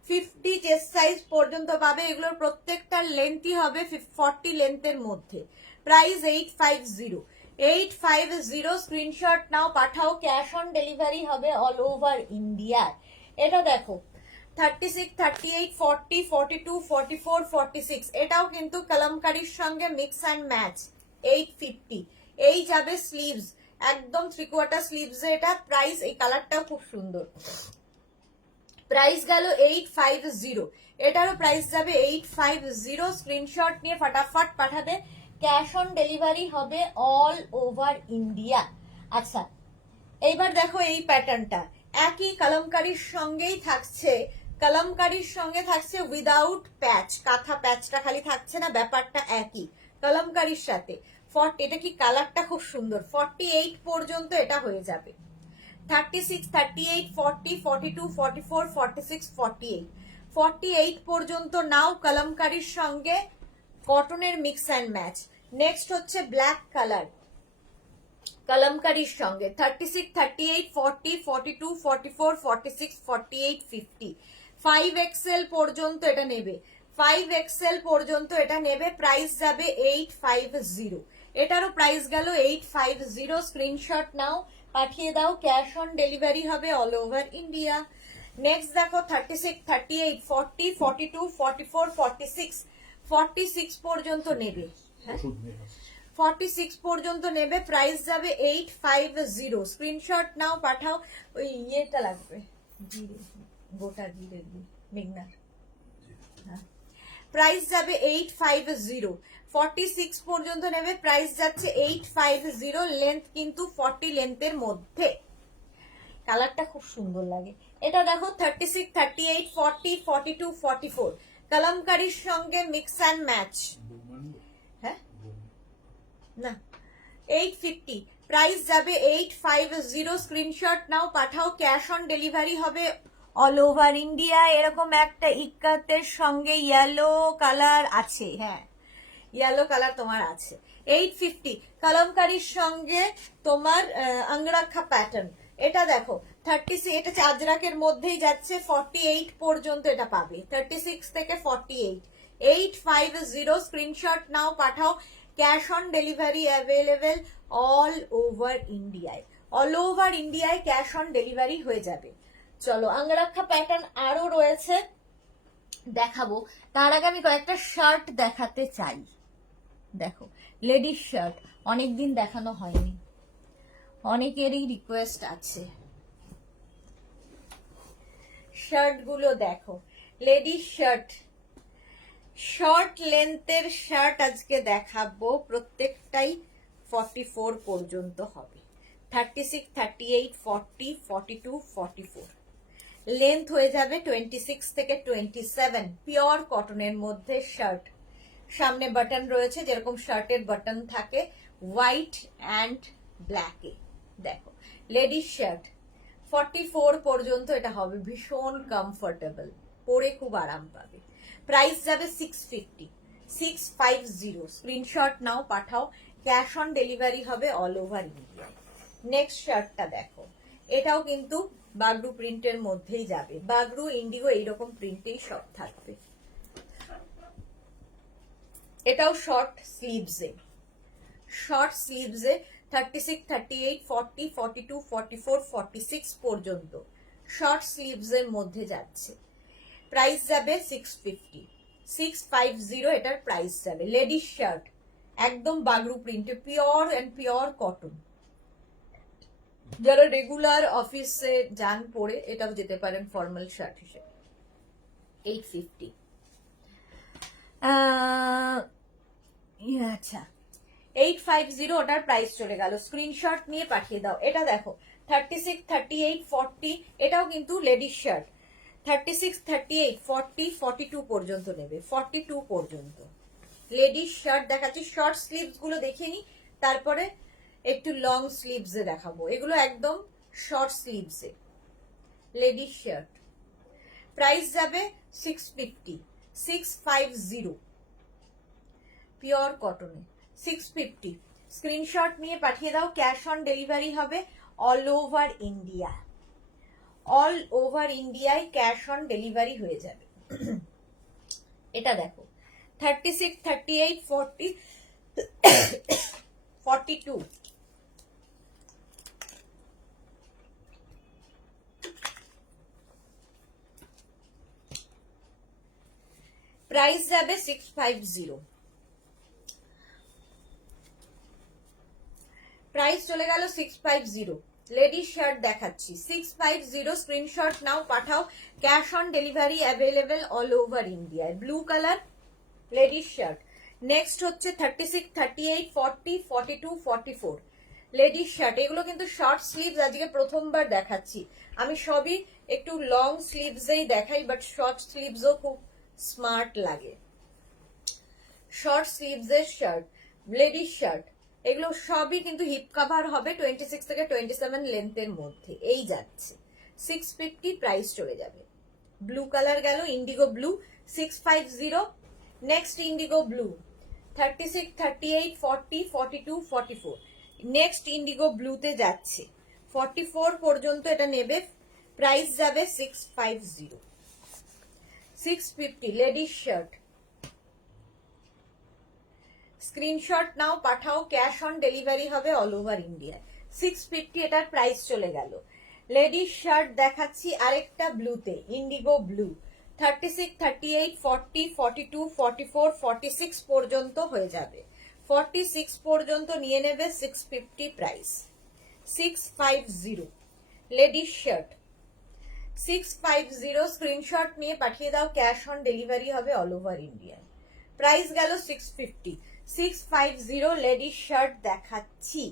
50 চেস্ট সাইজ পর্যন্ত পাবে। এগুলোর প্রত্যেকটার লেন্থই হবে 40 লেন্থের মধ্যে। প্রাইস 850, 850, স্ক্রিনশট নাও পাঠাও, ক্যাশ অন ডেলিভারি হবে অল ওভার ইন্ডিয়া। এটা দেখো 36, 38, 40, 42, 44, 46, এটাও কিন্তু কলমকারির সঙ্গে মিক্স অ্যান্ড ম্যাচ। 850, এই যাবে স্লিভস, একদম 3/4 স্লিভস এটা। প্রাইস, এই কালারটাও খুব সুন্দর। প্রাইস গেল 850, এটারও প্রাইস যাবে 850, স্ক্রিনশট নিয়ে ফটাফট পাঠাবে, ক্যাশ অন ডেলিভারি হবে অল ওভার ইন্ডিয়া। আচ্ছা, এইবার দেখো এই প্যাটার্নটা একই কলমকারির সঙ্গেই থাকছে, কলমকারির সঙ্গে থাকছে উইদাউট প্যাচ, কাঁথা প্যাচটা খালি থাকছে না, ব্যাপারটা একই কলমকারির সাথে। এটা কি কালারটা খুব সুন্দর, 48 পর্যন্ত এটা হয়ে যাবে। 36, 38, 40, 42, 44, 46, 48, 48 পর্যন্ত নাও কলমকারির সঙ্গে কটনের মিক্স অ্যান্ড ম্যাচ। নেক্সট হচ্ছে ব্ল্যাক কালার কলমকারির সঙ্গে 36, 38, 40, 42, 44, 46, 48, 50, 5XL পর্যন্ত এটা নেবে, 5XL পর্যন্ত এটা নেবে। প্রাইস যাবে 850, এটারও প্রাইস গেল 850, স্ক্রিনশট নাও পাঠিয়ে দাও, ক্যাশ অন ডেলিভারি হবে অল ওভার ইন্ডিয়া। নেক্সট দেখো 36, 38, 40, 42, 44, 46, 46 পর্যন্ত নেবে, হ্যাঁ 46 পর্যন্ত নেবে। প্রাইস যাবে 850, স্ক্রিনশট নাও পাঠাও। ওই ইয়েটা লাগবে, গোটা জিরে মেঘনা, হ্যাঁ। প্রাইস যাবে 850, 46 পর্যন্ত নেবে, প্রাইস যাচ্ছে 850, লেন্থ কিন্তু 40 লেন্থের মধ্যে। কালারটা খুব সুন্দর লাগে। এটা দেখো 36, 38, 40, 42, 44, কলমকারির সঙ্গে মিক্স অ্যান্ড ম্যাচ, হ্যাঁ না 850, প্রাইস যাবে 850, স্ক্রিনশট নাও পাঠাও, ক্যাশ অন ডেলিভারি হবে অল ওভার ইন্ডিয়া। এরকম একটা ইক্কাতের সঙ্গে ইয়েলো কালার আছে, হ্যাঁ ইয়েলো কালার তোমার আছে। 850, কলমকারির সঙ্গে তোমার আঙ্গরাক্ষা প্যাটার্ন। এটা দেখো 36, এটা আজরাকের মধ্যেই যাচ্ছে, 48 পর্যন্ত এটা পাবে, 36 থেকে 48, 850, স্ক্রিনশট নাও পাঠাও, cash on delivery available all over ইন্ডিয়ায়, অল ওভার ইন্ডিয়ায় ক্যাশ অন ডেলিভারি হয়ে যাবে। চলো আঙ্গরাক্ষা প্যাটার্ন আরো রয়েছে, দেখাবো। তার আগে আমি কয়েকটা শার্ট দেখাতে চাই। দেখো লেডিস শার্ট, অনেকদিন দেখানো হয়নি, অনেকেরই রিকোয়েস্ট আছে। শার্ট গুলো দেখো, লেডিস শার্ট, শর্ট লেন্থের শার্ট আজকে দেখাবো, প্রত্যেকটাই 44 পর্যন্ত হবে। 36, 38, 40, 42, 44, লেন্থ হয়ে যাবে 26 থেকে 27, পিওর কটনের মধ্যে শার্ট। সামনে বাটন রয়েছে, যেরকম শার্টের বাটন থাকে, হোয়াইট অ্যান্ড ব্ল্যাকে। দেখো লেডিস শার্ট 44 পর্যন্ত এটা হবে, ভীষণ কমফোর্টেবল, পরে খুব আরাম পাবে। প্রাইস যাবে 650, 650, স্ক্রিনশট নাও পাঠাও, ক্যাশ অন ডেলিভারি হবে অল ওভার ইন্ডিয়া। নেক্সট শার্টটা দেখো, এটাও কিন্তু বাগরু প্রিন্টের মধ্যেই যাবে, বাগরু ইন্ডিগো এইরকম প্রিন্টেই সব থাকবে। এটাও শর্ট স্লিভসে, শর্ট স্লিভসে 36, 38, 40, 42, 44, 46 পর্যন্ত শর্ট স্লিভসের মধ্যে যাচ্ছে। প্রাইস যাবে 650, 650, এটার প্রাইস যাবে। লেডিস শার্ট একদম বাগরু প্রিন্টে, পিওর এন্ড পিওর কটন। যারা রেগুলার অফিসে যান পরে, এটাও যেতে পারেন ফর্মাল শার্ট হিসেবে। 850, আচ্ছা 850, ওটার প্রাইস চলে গেল, স্ক্রিনশট নিয়ে পাঠিয়ে দাও। এটা দেখো 36, 38, 40, এটাও কিন্তু লেডিস শার্ট, 36, 38, 40, 42 পর্যন্ত নেবে, 42 পর্যন্ত। লেডিস শার্ট দেখাচ্ছি, শর্ট স্লিভস গুলো দেখিয়ে নি, তারপরে একটু লং স্লিভস এ দেখাবো। এগুলো একদম শর্ট স্লিভস এ লেডিস শার্ট। প্রাইস যাবে 650, 650 পিওর কটনে, 650। স্ক্রিনশট নিয়ে পাঠিয়ে দাও, ক্যাশ অন ডেলিভারি হবে all over India. All over ইন্ডিয়ায় ক্যাশ অন ডেলিভারি হয়ে যাবে। এটা দেখো 36, 38, 40, 42। প্রাইস যাবে 650। প্রাইস চলে গেল 650। লেডিস শার্ট দেখাচ্ছি 650। স্ক্রিনশট নাও, পাঠাও, cash on delivery available all over ইন্ডিয়ায়। Blue colour ladies shirt. Next হচ্ছে 36, 38, 40, 42, 44 লেডিস শার্ট। এগুলো কিন্তু শর্ট স্লিভস, আজকে প্রথমবার দেখাচ্ছি আমি। সবই একটু লং স্লিভসেই দেখাই, বাট শর্ট স্লিভসও খুব স্মার্ট লাগে। শর্ট স্লিভসের শার্ট, লেডিস শার্ট, এগুলো সবই কিন্তু হিপ কাভার হবে, 26 থেকে 27 লেন্থের মধ্যে। এই যাচ্ছে 650, প্রাইস চলে যাবে। ব্লু কালার গেল, indigo blue 650। Next indigo blue 36, 38, 40, 42, 44। Next indigo ব্লুতে যাচ্ছে 44 পর্যন্ত এটা নেবে। প্রাইস যাবে 650, 650 লেডিস শার্ট। স্ক্রিনশট নাও, পাঠাও, ক্যাশ অন ডেলিভারি হবে অল ওভার ইন্ডিয়া। 650 এটার প্রাইস চলে গেল। লেডিস শার্ট দেখাচ্ছি আরেকটা ব্লুতে, ইন্ডিগো ব্লু 36, 38, 40, 42, 44, 46 পর্যন্ত হয়ে যাবে। 46 পর্যন্ত নিয়ে নেবে 650 প্রাইস। 650 ladies shirt 650। স্ক্রিনশট নিয়ে পাঠিয়ে দাও, ক্যাশ অন ডেলিভারি হবে অল ওভার ইন্ডিয়া। প্রাইস গেল 650, 650 লেডিস শার্ট দেখাচ্ছি।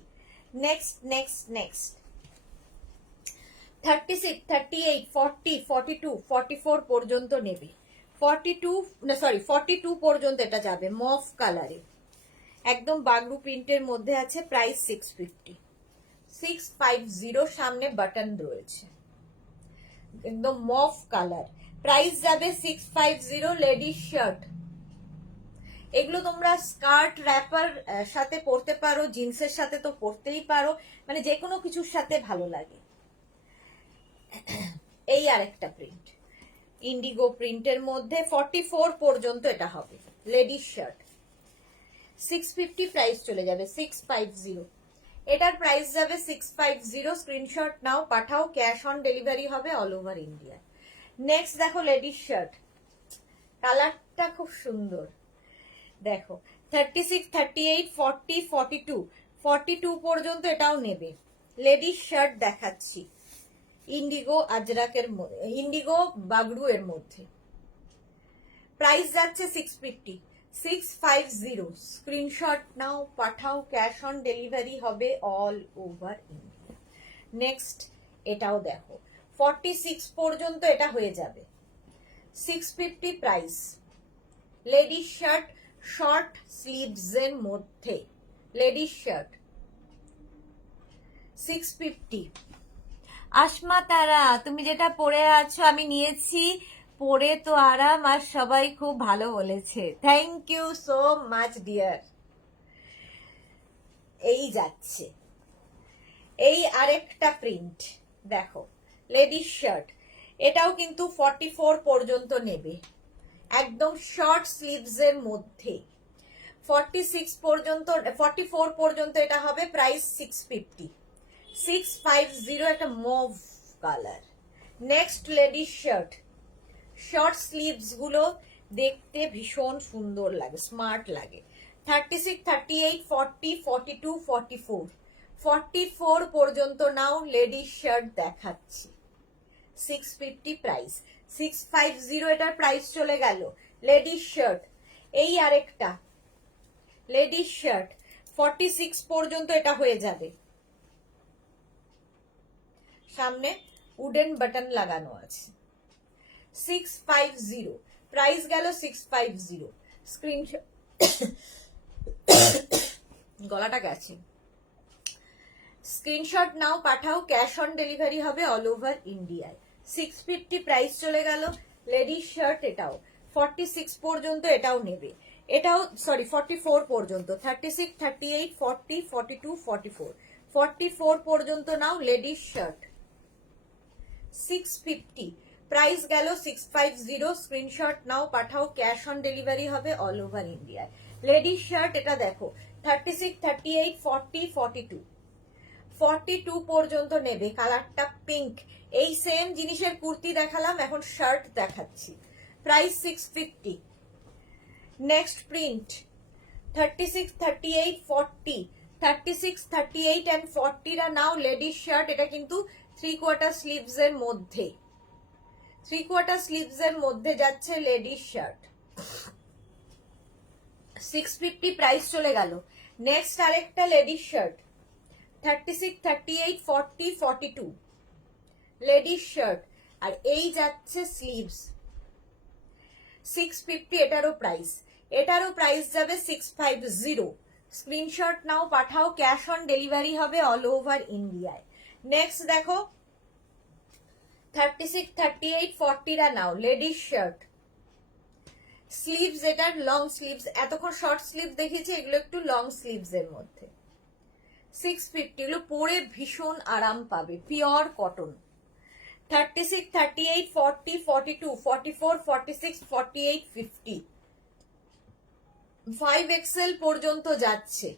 নেক্সট নেক্সট নেক্সট 36, 38, 40, 42, 44 পর্যন্ত নেবে। 42 পর্যন্ত এটা যাবে, মফ কালারে, একদম বাগরু প্রিন্টের মধ্যে আছে। প্রাইস 650, 650। সামনে বাটন রয়েছে, একদম মফ কালার। প্রাইস যাবে 650 লেডিস শার্ট। এগুলো তোমরা স্কার্ট র্যাপার সাথে পরতে পারো, জিন্সের সাথে তো পরতেই পারো, মানে যে কোনো কিছুর সাথে ভালো লাগে। এই আরেকটা প্রিন্ট, ইন্ডিগো প্রিন্টের মধ্যে 44 পর্যন্ত এটা হবে লেডিস শার্ট। 650 প্রাইস চলে যাবে, 650। এটার প্রাইস যাবে 650। স্ক্রিনশট নাও, পাঠাও, ক্যাশ অন ডেলিভারি হবে অল ওভার ইন্ডিয়া। নেক্সট দেখো লেডিস শার্ট, কালারটা খুব সুন্দর। দেখো 36, 38, 40, 42, 42 পর্যন্ত এটাও নেবে। লেডিস শার্ট দেখাচ্ছি ইন্ডিগো আজরাকের, ইন্ডিগো বাগরু এর মধ্যে। প্রাইস যাচ্ছে 650, 650। স্ক্রিনশট নাও, পাঠাও, ক্যাশ অন ডেলিভারি হবে অল ওভার ইন্ডিয়া। নেক্সট এটাও দেখো 46 পর্যন্ত এটা হয়ে যাবে, 650 price. Ladies shirt short sleeves এর মধ্যে, লেডিস শার্ট 650। আসমা তারা, তুমি যেটা পরে আছো আমি নিয়েছি, পরে তো আরাম, আর সবাই খুব ভালো বলেছে। Thank you so much dear. এই যাচ্ছে, এই আরেকটা প্রিন্ট দেখো, লেডিস শার্ট, এটাও কিন্তু 44 পর্যন্ত নেবে, একদম শর্ট স্লিভস এর মধ্যে। 46 পর্যন্ত, 44 পর্যন্ত এটা হবে। প্রাইস 650, 650। একটা move colour. Next ladies shirt, short sleeves গুলো দেখতে ভীষণ সুন্দর লাগে, স্মার্ট লাগে। 36, 38, 40, 42, 44, 44 পর্যন্ত নাও। লেডিস শার্ট দেখাচ্ছি 650 প্রাইস, 650 এটার প্রাইস চলে গেল। লেডিস শার্ট, এই আরেকটা লেডিস শার্ট 46 পর্যন্ত এটা হয়ে যাবে। সামনে উডেন বাটন লাগানো আছে। 650, প্রাইস গেল 650। স্ক্রিনশট, গলাটা গেছে, স্ক্রিনশট নাও, পাঠাও, ক্যাশ অন ডেলিভারি হবে অল ওভার ইন্ডিয়ায়। 650 প্রাইস চলে গেল। লেডিস শার্ট, এটাও 46 পর্যন্ত, এটাও নেবে, এটাও সরি 44 পর্যন্ত, 36, 38, 40, 42, 44, 44 পর্যন্ত নাও। লেডিস শার্ট 650, প্রাইস গেল 650। স্ক্রিনশট নাও, পাঠাও, ক্যাশ অন ডেলিভারি হবে অল ওভার ইন্ডিয়ায়। লেডিস শার্ট, এটা দেখো 36, 38, 40, 42, 42 পর্যন্ত নেবে। কালারটা পিঙ্ক। এই সেম জিনিসের কুর্তি দেখালাম, এখন শার্ট দেখাচ্ছি। প্রাইস 650। নেক্সট প্রিন্ট 36, 38, 40, 36, 38 and 40 রা নাও। লেডিস শার্ট, এটা কিন্তু 3/4 স্লিভস এর মধ্যে, 3/4 স্লিভস এর মধ্যে যাচ্ছে লেডিস শার্ট। 650 প্রাইস চলে গেল। নেক্সট আরেকটা লেডিস শার্ট 36, 38, 40, 42 লেডিস শার্ট, আর এই যাচ্ছে স্লিভস। 650 এটারও প্রাইস, এটারও প্রাইস যাবে 650। স্ক্রিনশট নাও, পাঠাও, ক্যাশ অন ডেলিভারি হবে অল ওভার ইন্ডিয়ায়। নেক্সট দেখো 36, 38, 40 রা নাও। লেডিস শার্ট, স্লিভস, এটার লং স্লিভস, এতক্ষণ শর্ট স্লিভ দেখিয়েছি, এগুলো একটু লং স্লিভস এর মধ্যে। 650, এগুলো পরে ভীষণ আরাম পাবে, পিওর কটন। 36, 38, 40, 42, 44, 46, 48, 50, 5XL পর্যন্ত যাচ্ছে,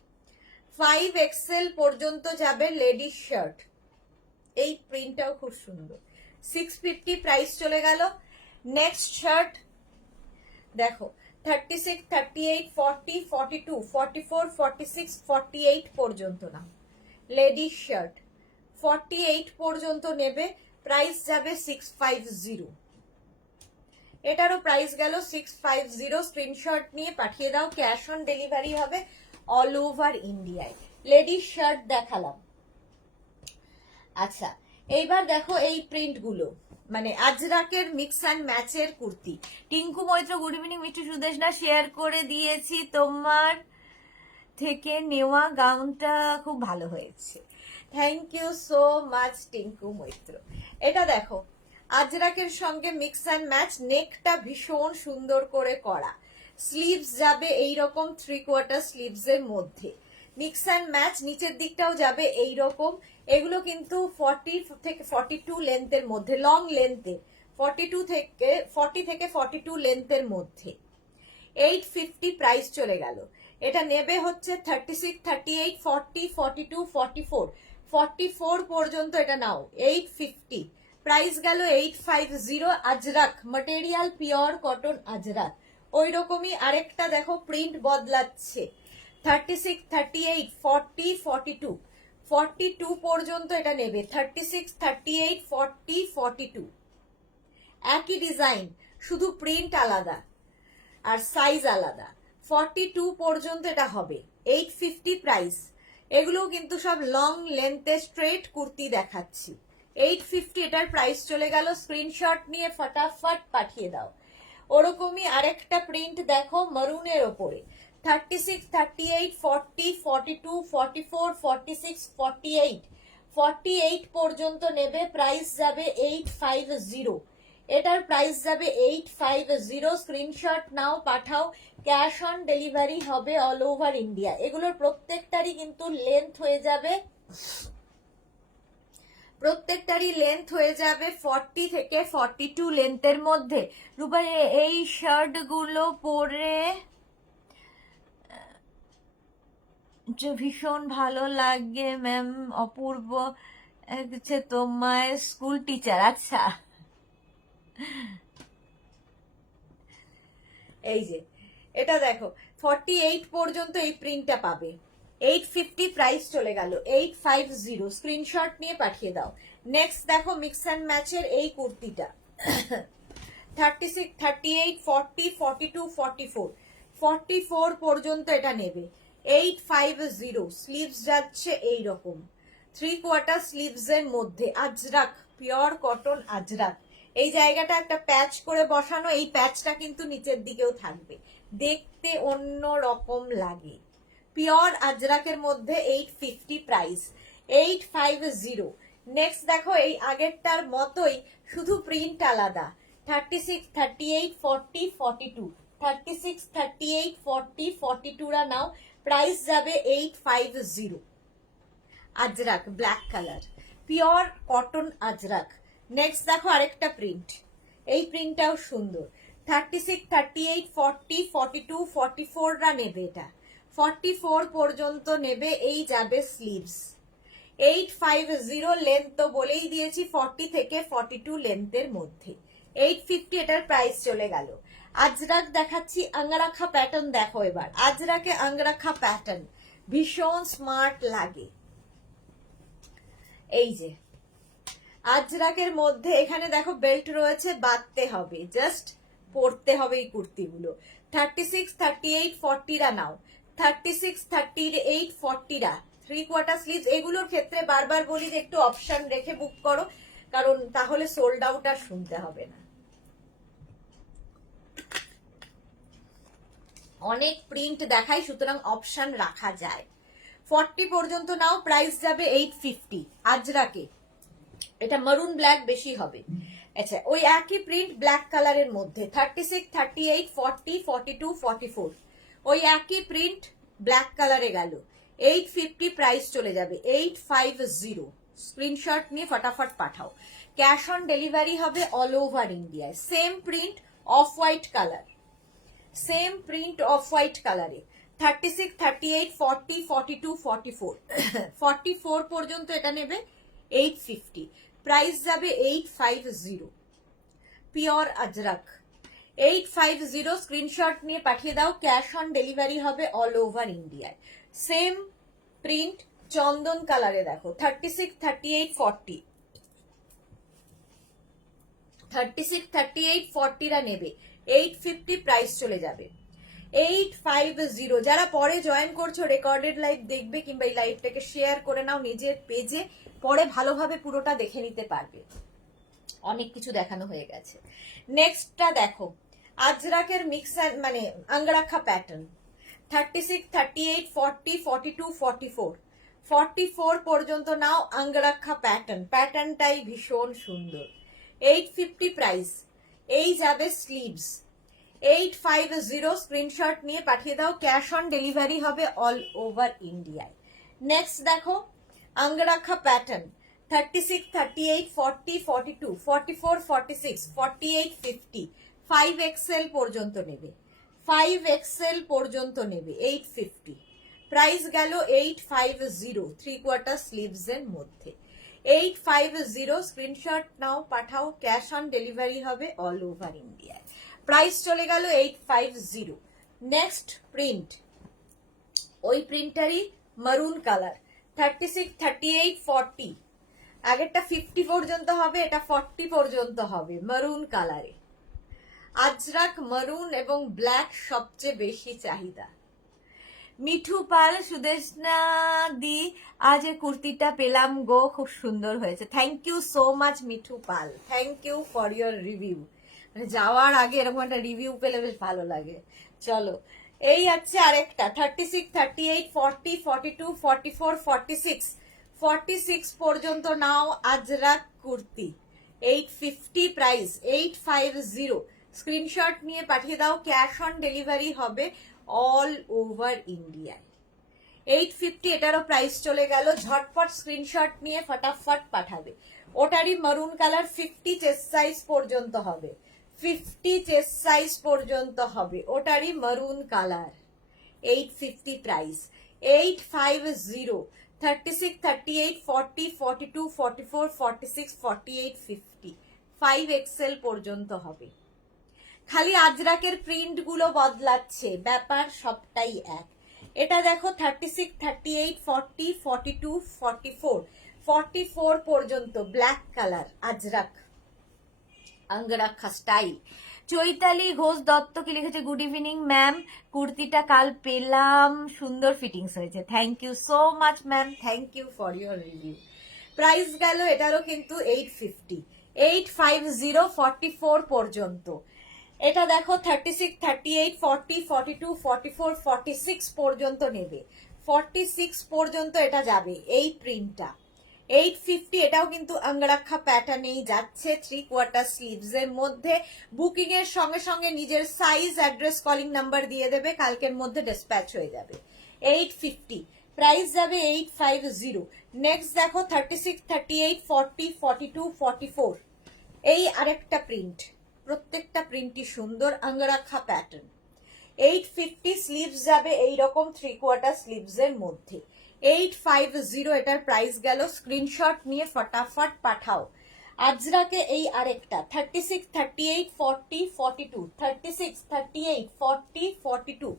5XL পর্যন্ত যাবে লেডিস শার্ট। এই প্রিন্টটাও খুব সুন্দর। 650 প্রাইস চলে গেল। নেক্সট শার্ট দেখো 36, 38, 40, 42, 44, 46, 48 পর্যন্ত না। লেডিস শার্ট 48 পর্যন্ত নেবে, প্রাইস যাবে 650। এটারও প্রাইস গেল 650। স্ক্রিনশট নিয়ে পাঠিয়ে দাও, ক্যাশ অন ডেলিভারি হবে অল ওভার ইন্ডিয়ায়। লেডিস শার্ট দেখালাম। আচ্ছা, এইবার দেখো এই প্রিন্ট গুলো, মানে আজরাকের মিক্স অ্যান্ড ম্যাচের kurti. Tinku Maitra, good evening mister Sudeshna, share করে দিয়েছি, তোমার থেকে নেওয়া গাউনটা খুব ভালো হয়েছে। Thank you so much Tinku Maitra. এটা দেখো আজরাকের সঙ্গে মিক্স অ্যান্ড ম্যাচ, নেকটা ভীষণ সুন্দর করে করা, স্লিভস যাবে এইরকম 3/4 স্লিভস এর মধ্যে, মিক্স অ্যান্ড ম্যাচ। নিচের দিকটাও যাবে এইরকম। এগুলো কিন্তু 40 থেকে 42 লেন্থের মধ্যে, লং লেন্থে, 40 থেকে 42 লেন্থের মধ্যে। 850 প্রাইস চলে গেল। এটা নেবে হচ্ছে 36, 38, 40, 42, 44, 44 পর্যন্ত এটা নাও। 850 প্রাইস গেল 850। Ajrak material, pure cotton Ajrak. ওই রকমই আরেকটা দেখো প্রিন্ট বদলাচ্ছে, 36, 38, 40, 42, 42 পর্যন্ত এটা নেবে। 36, 38, 40, 42 একই ডিজাইন, শুধু প্রিন্ট আলাদা আর সাইজ আলাদা। 42 পর্যন্ত এটা হবে। 850 প্রাইস। এগুলো কিন্তু সব লং লেন্থে স্ট্রেট কুর্তি দেখাচ্ছি। 850 এটার প্রাইস চলে গেল। স্ক্রিনশট নিয়ে ফটাফট পাঠিয়ে দাও। ওরকমই আরেকটা প্রিন্ট দেখো মারুনের ওপরে, 36, 38, 40, 42, 44, 46, 48, 48 পর্যন্ত নেবে, প্রাইস যাবে 850। এটার প্রাইস যাবে 850। স্ক্রিনশট নাও, পাঠাও, ক্যাশ অন ডেলিভারি হবে অল ওভার ইন্ডিয়া। এগুলোর প্রত্যেকটারই কিন্তু লেন্থ হয়ে যাবে, প্রত্যেকটারই লেন্থ হয়ে যাবে 40 থেকে 42 লেন্থের মধ্যে। রূপা, এই শার্ট গুলো পরে ভীষণ ভালো লাগে ম্যাম। অপূর্ব হচ্ছে তোমার স্কুল টিচার। আচ্ছা, এই যে এটা দেখো 48 পর্যন্ত এই প্রিন্টটা পাবে। 850 প্রাইস চলে গেল। 850 স্ক্রিনশট নিয়ে পাঠিয়ে দাও। নেক্সট দেখো মিক্স অ্যান্ড ম্যাচের এই কুর্তিটা, 36, 38, 40, 42, 44, 44 পর্যন্ত এটা নেবে। 850 স্লিভস যাচ্ছে এইরকম 3/4 স্লিভস এর মধ্যে, আজরাক পিওর কটন আজরাক। এই জায়গাটা একটা প্যাচ করে বসানো, এই প্যাচটা কিন্তু নিচের দিকেও থাকবে, দেখতে অন্য রকম লাগে। পিওর আজরাকের মধ্যে 850 প্রাইস, 850। নেক্সট দেখো এই আগেরটার মতোই, শুধু প্রিন্ট আলাদা। 36, 38, 40, 42, 36, 38, 40, 42 রা নাও, প্রাইস যাবে 850। Ajrak black colour, pure cotton Ajrak. Next দেখো আরেকটা প্রিন্ট, এই প্রিন্টটাও সুন্দর। 36, 38, 40, 42, 44 রা নেবে, এটা 44 পর্যন্ত নেবে। এই যাবে স্লিভস, 850 লেন্থ তো বলেই দিয়েছি, 40 থেকে 42 লেন্থের মধ্যে। 850 এটার প্রাইস চলে গেল। আজরাক দেখাচ্ছি, আঙ্গরাখা প্যাটার্ন দেখো এবার। আজরাকে আঙ্গরাখা প্যাটার্ন ভীষণ স্মার্ট লাগে। এই যে আজরাকের মধ্যে এখানে দেখো বেল্ট রয়েছে, বাঁধতে হবে, জাস্ট পরতে হবে এই কুর্তিগুলো। 36, 38, 40 রা নাও, 36, 38, 40 রা 3/4 স্লিভ। এগুলোর ক্ষেত্রে বারবার বলি যে একটু অপশন রেখে বুক করো, কারণ তাহলে সোল্ড আউট আর শুনতে হবে না। অনেক প্রিন্ট দেখাই, সুতরাং অপশন রাখা যায়। 40 পর্যন্ত নাও, প্রাইস যাবে 850 আজরাকে। এটা মারুন ব্ল্যাক বেশি হবে। আচ্ছা, ওই একই প্রিন্ট ব্ল্যাক কালারের মধ্যে 36, 38, 40, 42, 44, ওই একই প্রিন্ট ব্ল্যাক কালারে গেল, 850 প্রাইস চলে যাবে। 850 স্ক্রিনশট নিয়ে ফটাফট পাঠাও। ক্যাশ অন ডেলিভারি হবে অল ওভার ইন্ডিয়ায়। Same print of white colour, same print off white কালারে। 36, 38, 40, 42, 44, 44 পর্যন্ত এটা নেবে 850, প্রাইস যাবে 850। পিওর আজরাক 850, স্ক্রিনশট নিয়ে পাঠিয়ে দাও। ক্যাশ অন ডেলিভারি হবে অল ওভার ইন্ডিয়ায়। সেম প্রিন্ট চন্দন কালারে দেখো, 36, 38, 40, 36, 38, 40 রা নেবে, 850 প্রাইস চলে যাবে। 850 যারা পরে জয়েন করছো, রেকর্ডেড লাইভ দেখবে কিংবা এই লাইভটাকে শেয়ার করে নাও নিজের পেজে, পরে ভালোভাবে পুরোটা দেখে নিতে পারবে, অনেক কিছু দেখানো হয়ে গেছে। নেক্সটটা দেখো আজরাকের মিক্স মানে আঙ্গরাখা প্যাটার্ন। 36, 38, 40, 42, 44, 44 পর্যন্ত নাও, আঙ্গরাখা প্যাটার্ন, প্যাটার্নটাই ভীষণ সুন্দর। 850 প্রাইস। এই যাবে স্লিভস, 850 স্ক্রিনশট নিয়ে পাঠিয়ে দাও। ক্যাশ অন ডেলিভারি হবে অল ওভার ইন্ডিয়ায়। নেক্সট দেখো আঙ্গরাখা প্যাটার্ন, 36, 38, 40, 42, 44, 46, 48, 50, 5XL পর্যন্ত নেবে, 5XL পর্যন্ত নেবে, 850 প্রাইস গেল। 850 3/4 স্লিভস এর মধ্যে, 850 স্ক্রিনশট নাও পাঠাও। ক্যাশ অন ডেলিভারি হবে অল ওভার ইন্ডিয়ায়। প্রাইস চলে গেল 850। নেক্সট প্রিন্ট, ওই প্রিন্টারই মারুন কালার, 36, 38, 40, আগেরটা 50 পর্যন্ত হবে, এটা 40 পর্যন্ত হবে, মারুন কালারে। আজরাক মারুন এবং ব্ল্যাক সবচেয়ে বেশি চাহিদা। মিঠু পাল, সুদেশনা দি, আজ এই কুর্তিটা পেলাম গো, খুব সুন্দর হয়েছে। Thank you so much Mithu Pal, thank you for your review. যাওয়ার আগে এরকম একটা রিভিউ পেলে বেশ ভালো লাগে। চলো এই আছে আরেকটা, 36, 38, 40, 42, 44, 46, 46 পর্যন্ত নাও আজরাক কুর্তি, 850 প্রাইস, 850 স্ক্রিনশট নিয়ে পাঠিয়ে দাও। ক্যাশ অন ডেলিভারি হবে অল ওভার ইন্ডিয়ায়। 850 এটারও প্রাইস চলে গেল। ঝটপট স্ক্রিনশট নিয়ে ফটাফট পাঠাবে। ওটারই মারুন কালার, 50 চেস্ট সাইজ পর্যন্ত হবে, 50 চেস্ট সাইজ পর্যন্ত হবে, ওটারই মারুন কালার, 850 প্রাইস, 850। 36, 38, 40, 42, 44, 46, 48, 50, 5XL পর্যন্ত হবে। খালি আজরাকের প্রিন্ট গুলো বদলাচ্ছে, ব্যাপার সবটাই এক। এটা দেখো 36, 38, 40, 42, 44, 44 পর্যন্ত black colour ajrak angrakha style. Chaitali Ghosh Dutta কি লিখেছে, গুড ইভিনিং ম্যাম, কুর্তিটা কাল পেলাম, সুন্দর ফিটিংস হয়েছে। Thank you so much ma'am, thank you for your review. Price গেল এটারও কিন্তু 850, 850 44 পর্যন্ত। এটা দেখো 36, 38, 40, 42, 44, 46 পর্যন্ত নেবে, 46 পর্যন্ত এটা যাবে এই প্রিন্টটা। 850, এটাও কিন্তু অঙ্গরাক্ষা প্যাটার্নেই যাচ্ছে, 3/4 স্লিভস এর মধ্যে। বুকিং এর সঙ্গে সঙ্গে নিজের সাইজ, অ্যাড্রেস, কলিং নাম্বার দিয়ে দেবে, কালকের মধ্যে ডিসপ্যাচ হয়ে যাবে। 850 প্রাইস যাবে 850। নেক্সট দেখো 36, 38, 40, 42, 44, এই আরেকটা প্রিন্ট, প্রত্যেকটা প্রিন্টই সুন্দর, অঙ্গরাক্ষা প্যাটার্ন। 850 স্লিভস যাবে এইরকম 3/4 স্লিভস এর মধ্যে। 850 এটার প্রাইস গেল। স্ক্রিনশট নিয়ে ফটাফট পাঠাও। আজরাকে এই আরেকটা 36, 38, 40, 42, 36, 38, 40, 42,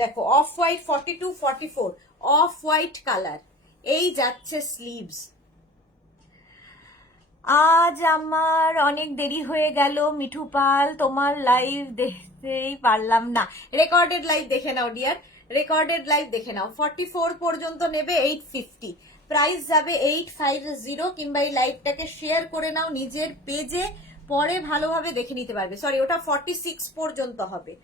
দেখো off white 42, 44, of white colour, এই যাচ্ছে স্লিভস। আজ আমার অনেক দেরি হয়ে গেল মিঠু পাল, তোমার লাইভ দেখতেই পারলাম না। রেকর্ডেড লাইভ দেখে নাও ডিয়ার, রেকর্ডেড লাইভ দেখে নাও। 44 পর্যন্ত নেবে 850, প্রাইস যাবে 850। কিংবা এই লাইভটাকে শেয়ার করে নাও নিজের পেজে, পরে ভালোভাবে দেখে নিতে পারবে। সরি, ওটা 46 পর্যন্ত হবে।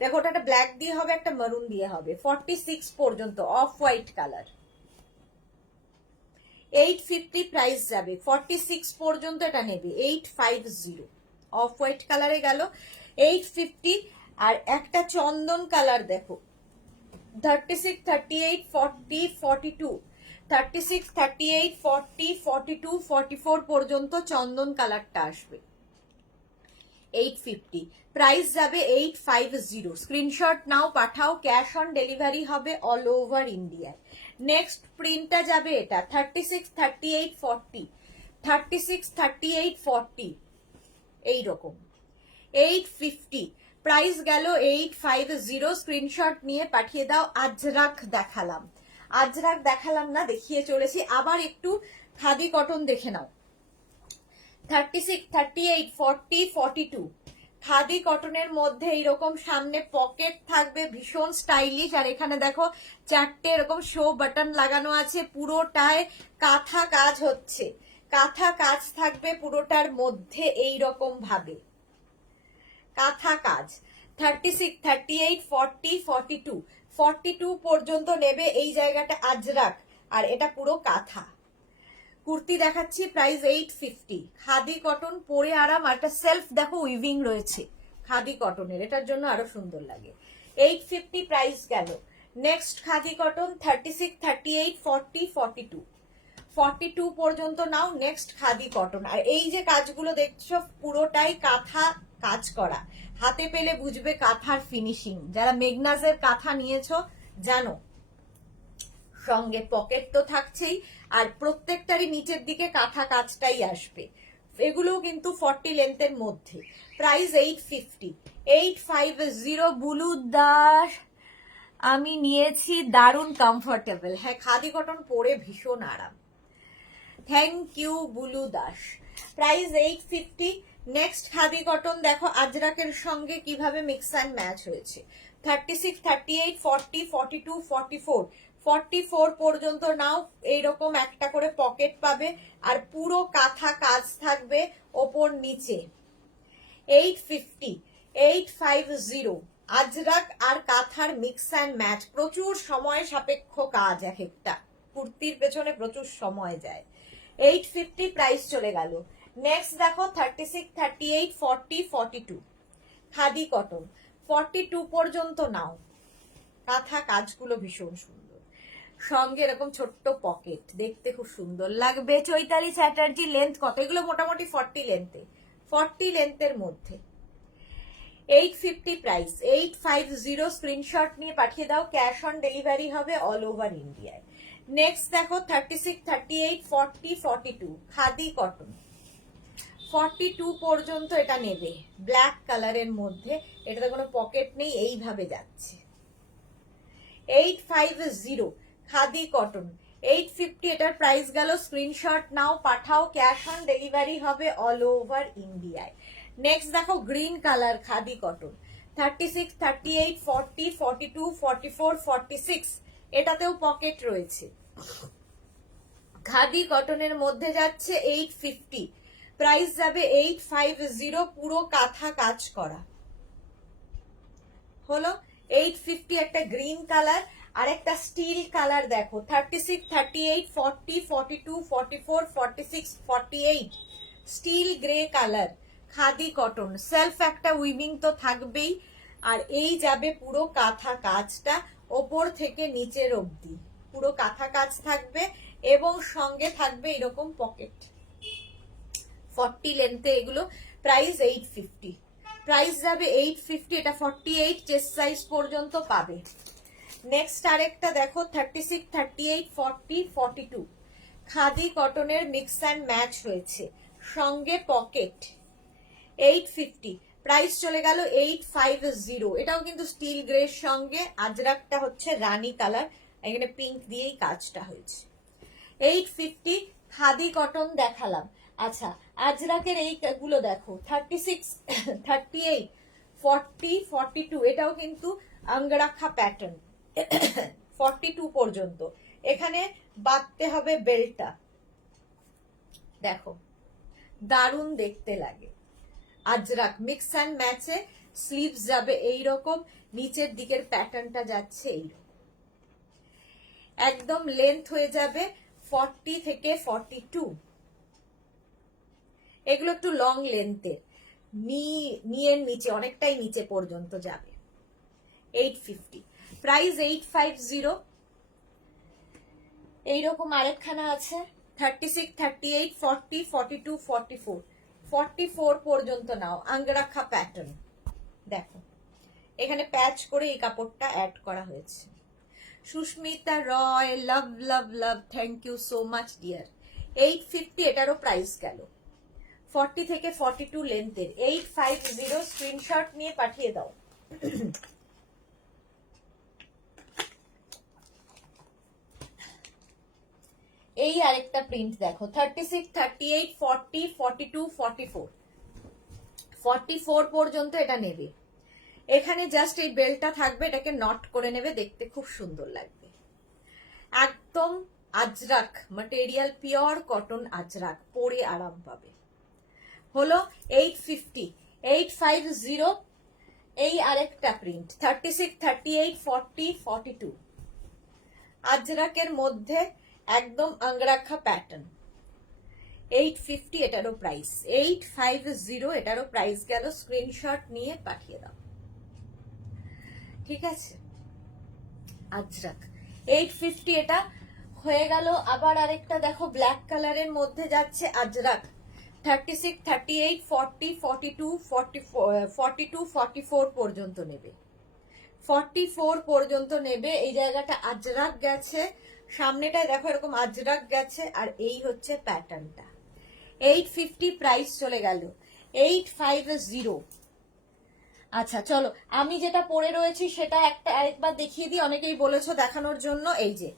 দেখো ওটা একটা ব্ল্যাক দিয়ে হবে, একটা মারুন দিয়ে হবে। 46 পর্যন্ত অফ হোয়াইট কালার। 850 প্রাইস যাবে, 46 পর্যন্ত এটা নেবে 850। অফ হোয়াইট কালারে গেল 850। আর একটা চন্দন কালার দেখো 36, 38, 40, 42, 36, 38, 40, 42, 44 পর্যন্ত চন্দন কালারটা আসবে। 850 প্রাইস যাবে 850। স্ক্রিনশট নাও, পাঠাও, ক্যাশ অন ডেলিভারি হবে অল ওভার ইন্ডিয়ায়। নেক্সট প্রিন্টটা যাবে এটা 36, 38, 40, 36, 38, 40, এইরকম 850 প্রাইস গেল 850। স্ক্রিনশট নিয়ে পাঠিয়ে দাও। আজরাক দেখালাম, আজরাক দেখালাম না, দেখিয়ে চলেছি। আবার একটু খাদি কটন দেখে নাও। 36, 38, 40, 42, খাদি কটনের মধ্যে এইরকম সামনে পকেট থাকবে, ভীষণ স্টাইলিশ। আর এখানে দেখো 4টে এরকম শো বাটন লাগানো আছে, পুরোটায় কাঁথা কাজ হচ্ছে, কাঁথা কাজ থাকবে পুরোটার মধ্যে এইরকম ভাবে কাঁথা কাজ। 36, 38, 40, 42, 42 পর্যন্ত নেবে এই জায়গাটা আজরাক, আর এটা পুরো কাঁথা। কুর্তি দেখাচ্ছি, প্রাইস 850। খাদি কটন, পরে আরাম। আর একটা সেলফ দেখো উইভিং রয়েছে খাদি কটনের, এটার জন্য আরো সুন্দর লাগে। 850 প্রাইস গেল। নেক্সট খাদি কটন 36, 38, 40, 42, 42 পর্যন্ত নাও। Next khadi cotton. আর এই যে কাজগুলো দেখছো পুরোটাই কাঁথা কাজ করা, হাতে পেলে বুঝবে কাঁথার ফিনিশিং। যারা মেগনাজের কাঁথা নিয়েছো জানো, সঙ্গে পকেট তো থাকছেই, আর প্রত্যেকটারই নিচের দিকে কাঁথা কাজটাই আসবে। এগুলোও কিন্তু 40 লেন্থের মধ্যে। প্রাইস 850। 850 বুলু দাস আমি নিয়েছি, দারুণ কমফোর্টেবল। হ্যাঁ, খাদি কটন পরে ভীষণ আরাম। Thank you Bulu Das. Price 850। Next khadi cotton দেখো আজরাকের সঙ্গে কিভাবে মিক্স অ্যান্ড ম্যাচ হয়েছে। 36, 38, 40, 42, 44, 44 পর্যন্ত নাও। এইরকম একটা করে পকেট পাবে, আর পুরো কাঁথা কাজ থাকবে ওপর নিচে। 850, 850 আজরাক আর কাঁথার মিক্স অ্যান্ড ম্যাচ। প্রচুর সময় সাপেক্ষ কাজ, এক একটা কুর্তির পেছনে প্রচুর সময় যায়। 850 প্রাইস চলে গেল। নেক্সট দেখো 36, 38, 40, 42, খাদি কটন। 42 পর্যন্ত নাও। কাঁথা কাজগুলো ভীষণ সুন্দর, সঙ্গে এরকম ছোট্ট পকেট, দেখতে খুব সুন্দর লাগবে। চৈতালি চ্যাটার্জি লেন্থ কত? এগুলো মোটামুটি 40 লেন্থে, 40 লেন্থের মধ্যে। 850 প্রাইস। 850 স্ক্রিনশট নিয়ে পাঠিয়ে দাও, ক্যাশ অন ডেলিভারি হবে অল ওভার ইন্ডিয়ায়। নেক্সট দেখো 36, 38, 40, 42, খাদি কটন। 42 পর্যন্ত এটা নেবে, ব্ল্যাক কালারের মধ্যে। এটাতে কোনো পকেট নেই, এইভাবে যাচ্ছে। 850 খাদি কটন। 850 এটার প্রাইস গেল। স্ক্রিনশট নাও, পাঠাও, ক্যাশ অন ডেলিভারি হবে অল ওভার ইন্ডিয়ায়। নেক্সট দেখো গ্রিন কালার খাদি কটন। 36, 38, 40, 42, 44, 46, এটাতেও পকেট রয়েছে। খাদি কটনের মধ্যে যাচ্ছে 850। প্রাইস যাবে 850, পুরো কাঁথা কাজ করা। হলো 850, একটা গ্রিন কালার আর একটা স্টিল কালার দেখো, 36, 38, 40, 42, 44, 46, 48, still grey colour, khadi cotton, self একটা উইভিং তো থাকবেই। আর এই যাবে পুরো কাঁথা কাজটা ওপর থেকে নিচের অবধি, পুরো কাঁথা কাজ থাকবে এবং সঙ্গে থাকবে এরকম পকেট, 40 লেন্থে এগুলো। প্রাইস 850, প্রাইস যাবে 850, এটা 48 চেস্ট সাইজ পর্যন্ত পাবে। নেক্সট আরেকটা দেখো, 36, 38, 40, 42, খাদি কটনের মিক্স অ্যান্ড ম্যাচ হয়েছে, সঙ্গে পকেট, 850, প্রাইস চলে গেল 850। এটাও কিন্তু স্টিল গ্রের সঙ্গে আজরাকটা হচ্ছে রানী কালার, এখানে পিঙ্ক দিয়েই কাজটা হয়েছে। 850 খাদি কটন দেখালাম। আচ্ছা, আজরাকের এইগুলো দেখো, 36, 38, 40, 42, এটাও কিন্তু আঙ্গরাখা প্যাটার্ন, 42 পর্যন্ত। এখানে বাঁধতে হবে বেল্টটা, দেখো দারুণ দেখতে লাগে। আজরাক মিক্স অ্যান্ড ম্যাচে, স্লিভস যাবে এইরকম, নিচের দিকের প্যাটার্নটা যাচ্ছে এইরকম, একদম লেন্থ হয়ে যাবে 40 থেকে 42। এগুলো একটু লং লেন্থের, নিয়ের নিচে অনেকটাই নিচে পর্যন্ত যাবে। 850, প্রাইস 850। এইরকম আরেকখানা আছে, 36, 38, 40, 42, 44, 44 পর্যন্ত নাও, আঙ্গরাখা প্যাটার্ন দেখো, এখানে প্যাচ করে এই কাপড়টা অ্যাড করা হয়েছে। Susmita Roy, love love love, thank you so much dear. 850, এটারও প্রাইস গেল, 40 থেকে 42 লেন্থের, 850, স্ক্রিনশট নিয়ে পাঠিয়ে দাও। এই আরেকটা প্রিন্ট দেখো, 36, 38, 40, 42, 44, 44 পর্যন্ত এটা নেবে। এখানে জাস্ট এই বেল্টটা থাকবে, এটাকে নট করে নেবে, দেখতে খুব সুন্দর লাগবে। একদম Ajrak material, pure cotton Ajrak, পরে আরাম পাবে। হলো 850, 850। এই আরেকটা প্রিন্ট, 36, 38, 40, 42, আজরাকের মধ্যে একদম আঙ্গরাখা প্যাটার্ন, 850, এটারও প্রাইস 850, এটারও প্রাইস গেল, স্ক্রিনশট নিয়ে পাঠিয়ে দাও, ঠিক আছে। আজরাক 850, এটা হয়ে গেল। আবার আরেকটা দেখো, ব্ল্যাক কালারের মধ্যে যাচ্ছে আজরাক, 36, 38, 40, 42, 42, 44 পর্যন্ত নেবে, 44 পর্যন্ত নেবে। এই জায়গাটা আজরাক গেছে, সামনেটায় দেখো এরকম আজরাক গেছে, আর এই হচ্ছে প্যাটার্নটা। 850, প্রাইস চলে গেল 850। আচ্ছা চলো, আমি যেটা পরে রয়েছি সেটা আরেকবার দেখিয়ে দিই, অনেকেই বলেছো দেখানোর জন্য। এই যে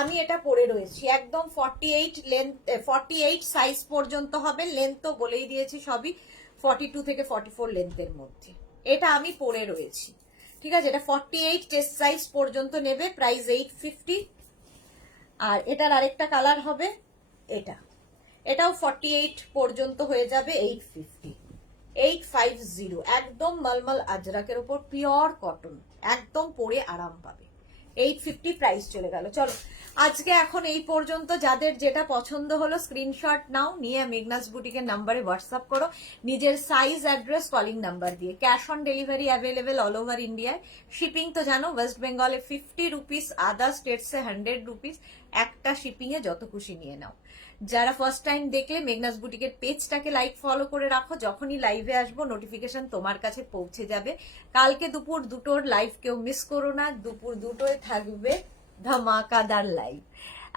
আমি এটা পরে রয়েছি, একদম 48 লেন্থ, 48 সাইজ পর্যন্ত হবে, লেন্থ তো বলেই দিয়েছি সবই 42 থেকে 44 লেন্থের মধ্যে, এটা আমি পরে রয়েছি, ঠিক আছে। এটা 48 চেস্ট সাইজ পর্যন্ত নেবে, প্রাইস 850। আর এটার আরেকটা কালার হবে এটা, এটাও 48 পর্যন্ত হয়ে যাবে, 850, 850, একদম মলমল আজরাকের উপর পিওর কটন, একদম পরে আরাম পাবে, 850 প্রাইস চলে গেল। চলো আজকে এখন এই পর্যন্ত, যাদের যেটা পছন্দ হলো স্ক্রিনশট নাও, নিয়ে মেঘনাস বুটিকের নাম্বারে হোয়াটসঅ্যাপ করো, নিজের সাইজ, অ্যাড্রেস, কলিং নাম্বার দিয়ে। Cash on delivery available all over ইন্ডিয়ায়, শিপিং তো জানো, ওয়েস্ট বেঙ্গলে 50 রুপিস, আদার স্টেটসে 100 রুপিস, একটা শিপিং এ যত খুশি নিয়ে নাও। যারা ফার্স্ট টাইম দেখলে মেঘনাস বুটিকের পেজটাকে লাইক ফলো করে রাখো, যখনই লাইভে আসবো নোটিফিকেশন তোমার কাছে পৌঁছে যাবে। কালকে দুপুর 2টোর লাইভ কেউ মিস করো না, দুপুর 2টোয় থাকবে ধামাকাদার লাইভ।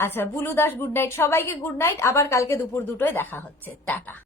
আচ্ছা বুলু দাস, গুড নাইট সবাইকে, গুড নাইট, আবার কালকে দুপুর 2টোয় দেখা হচ্ছে, টাটা।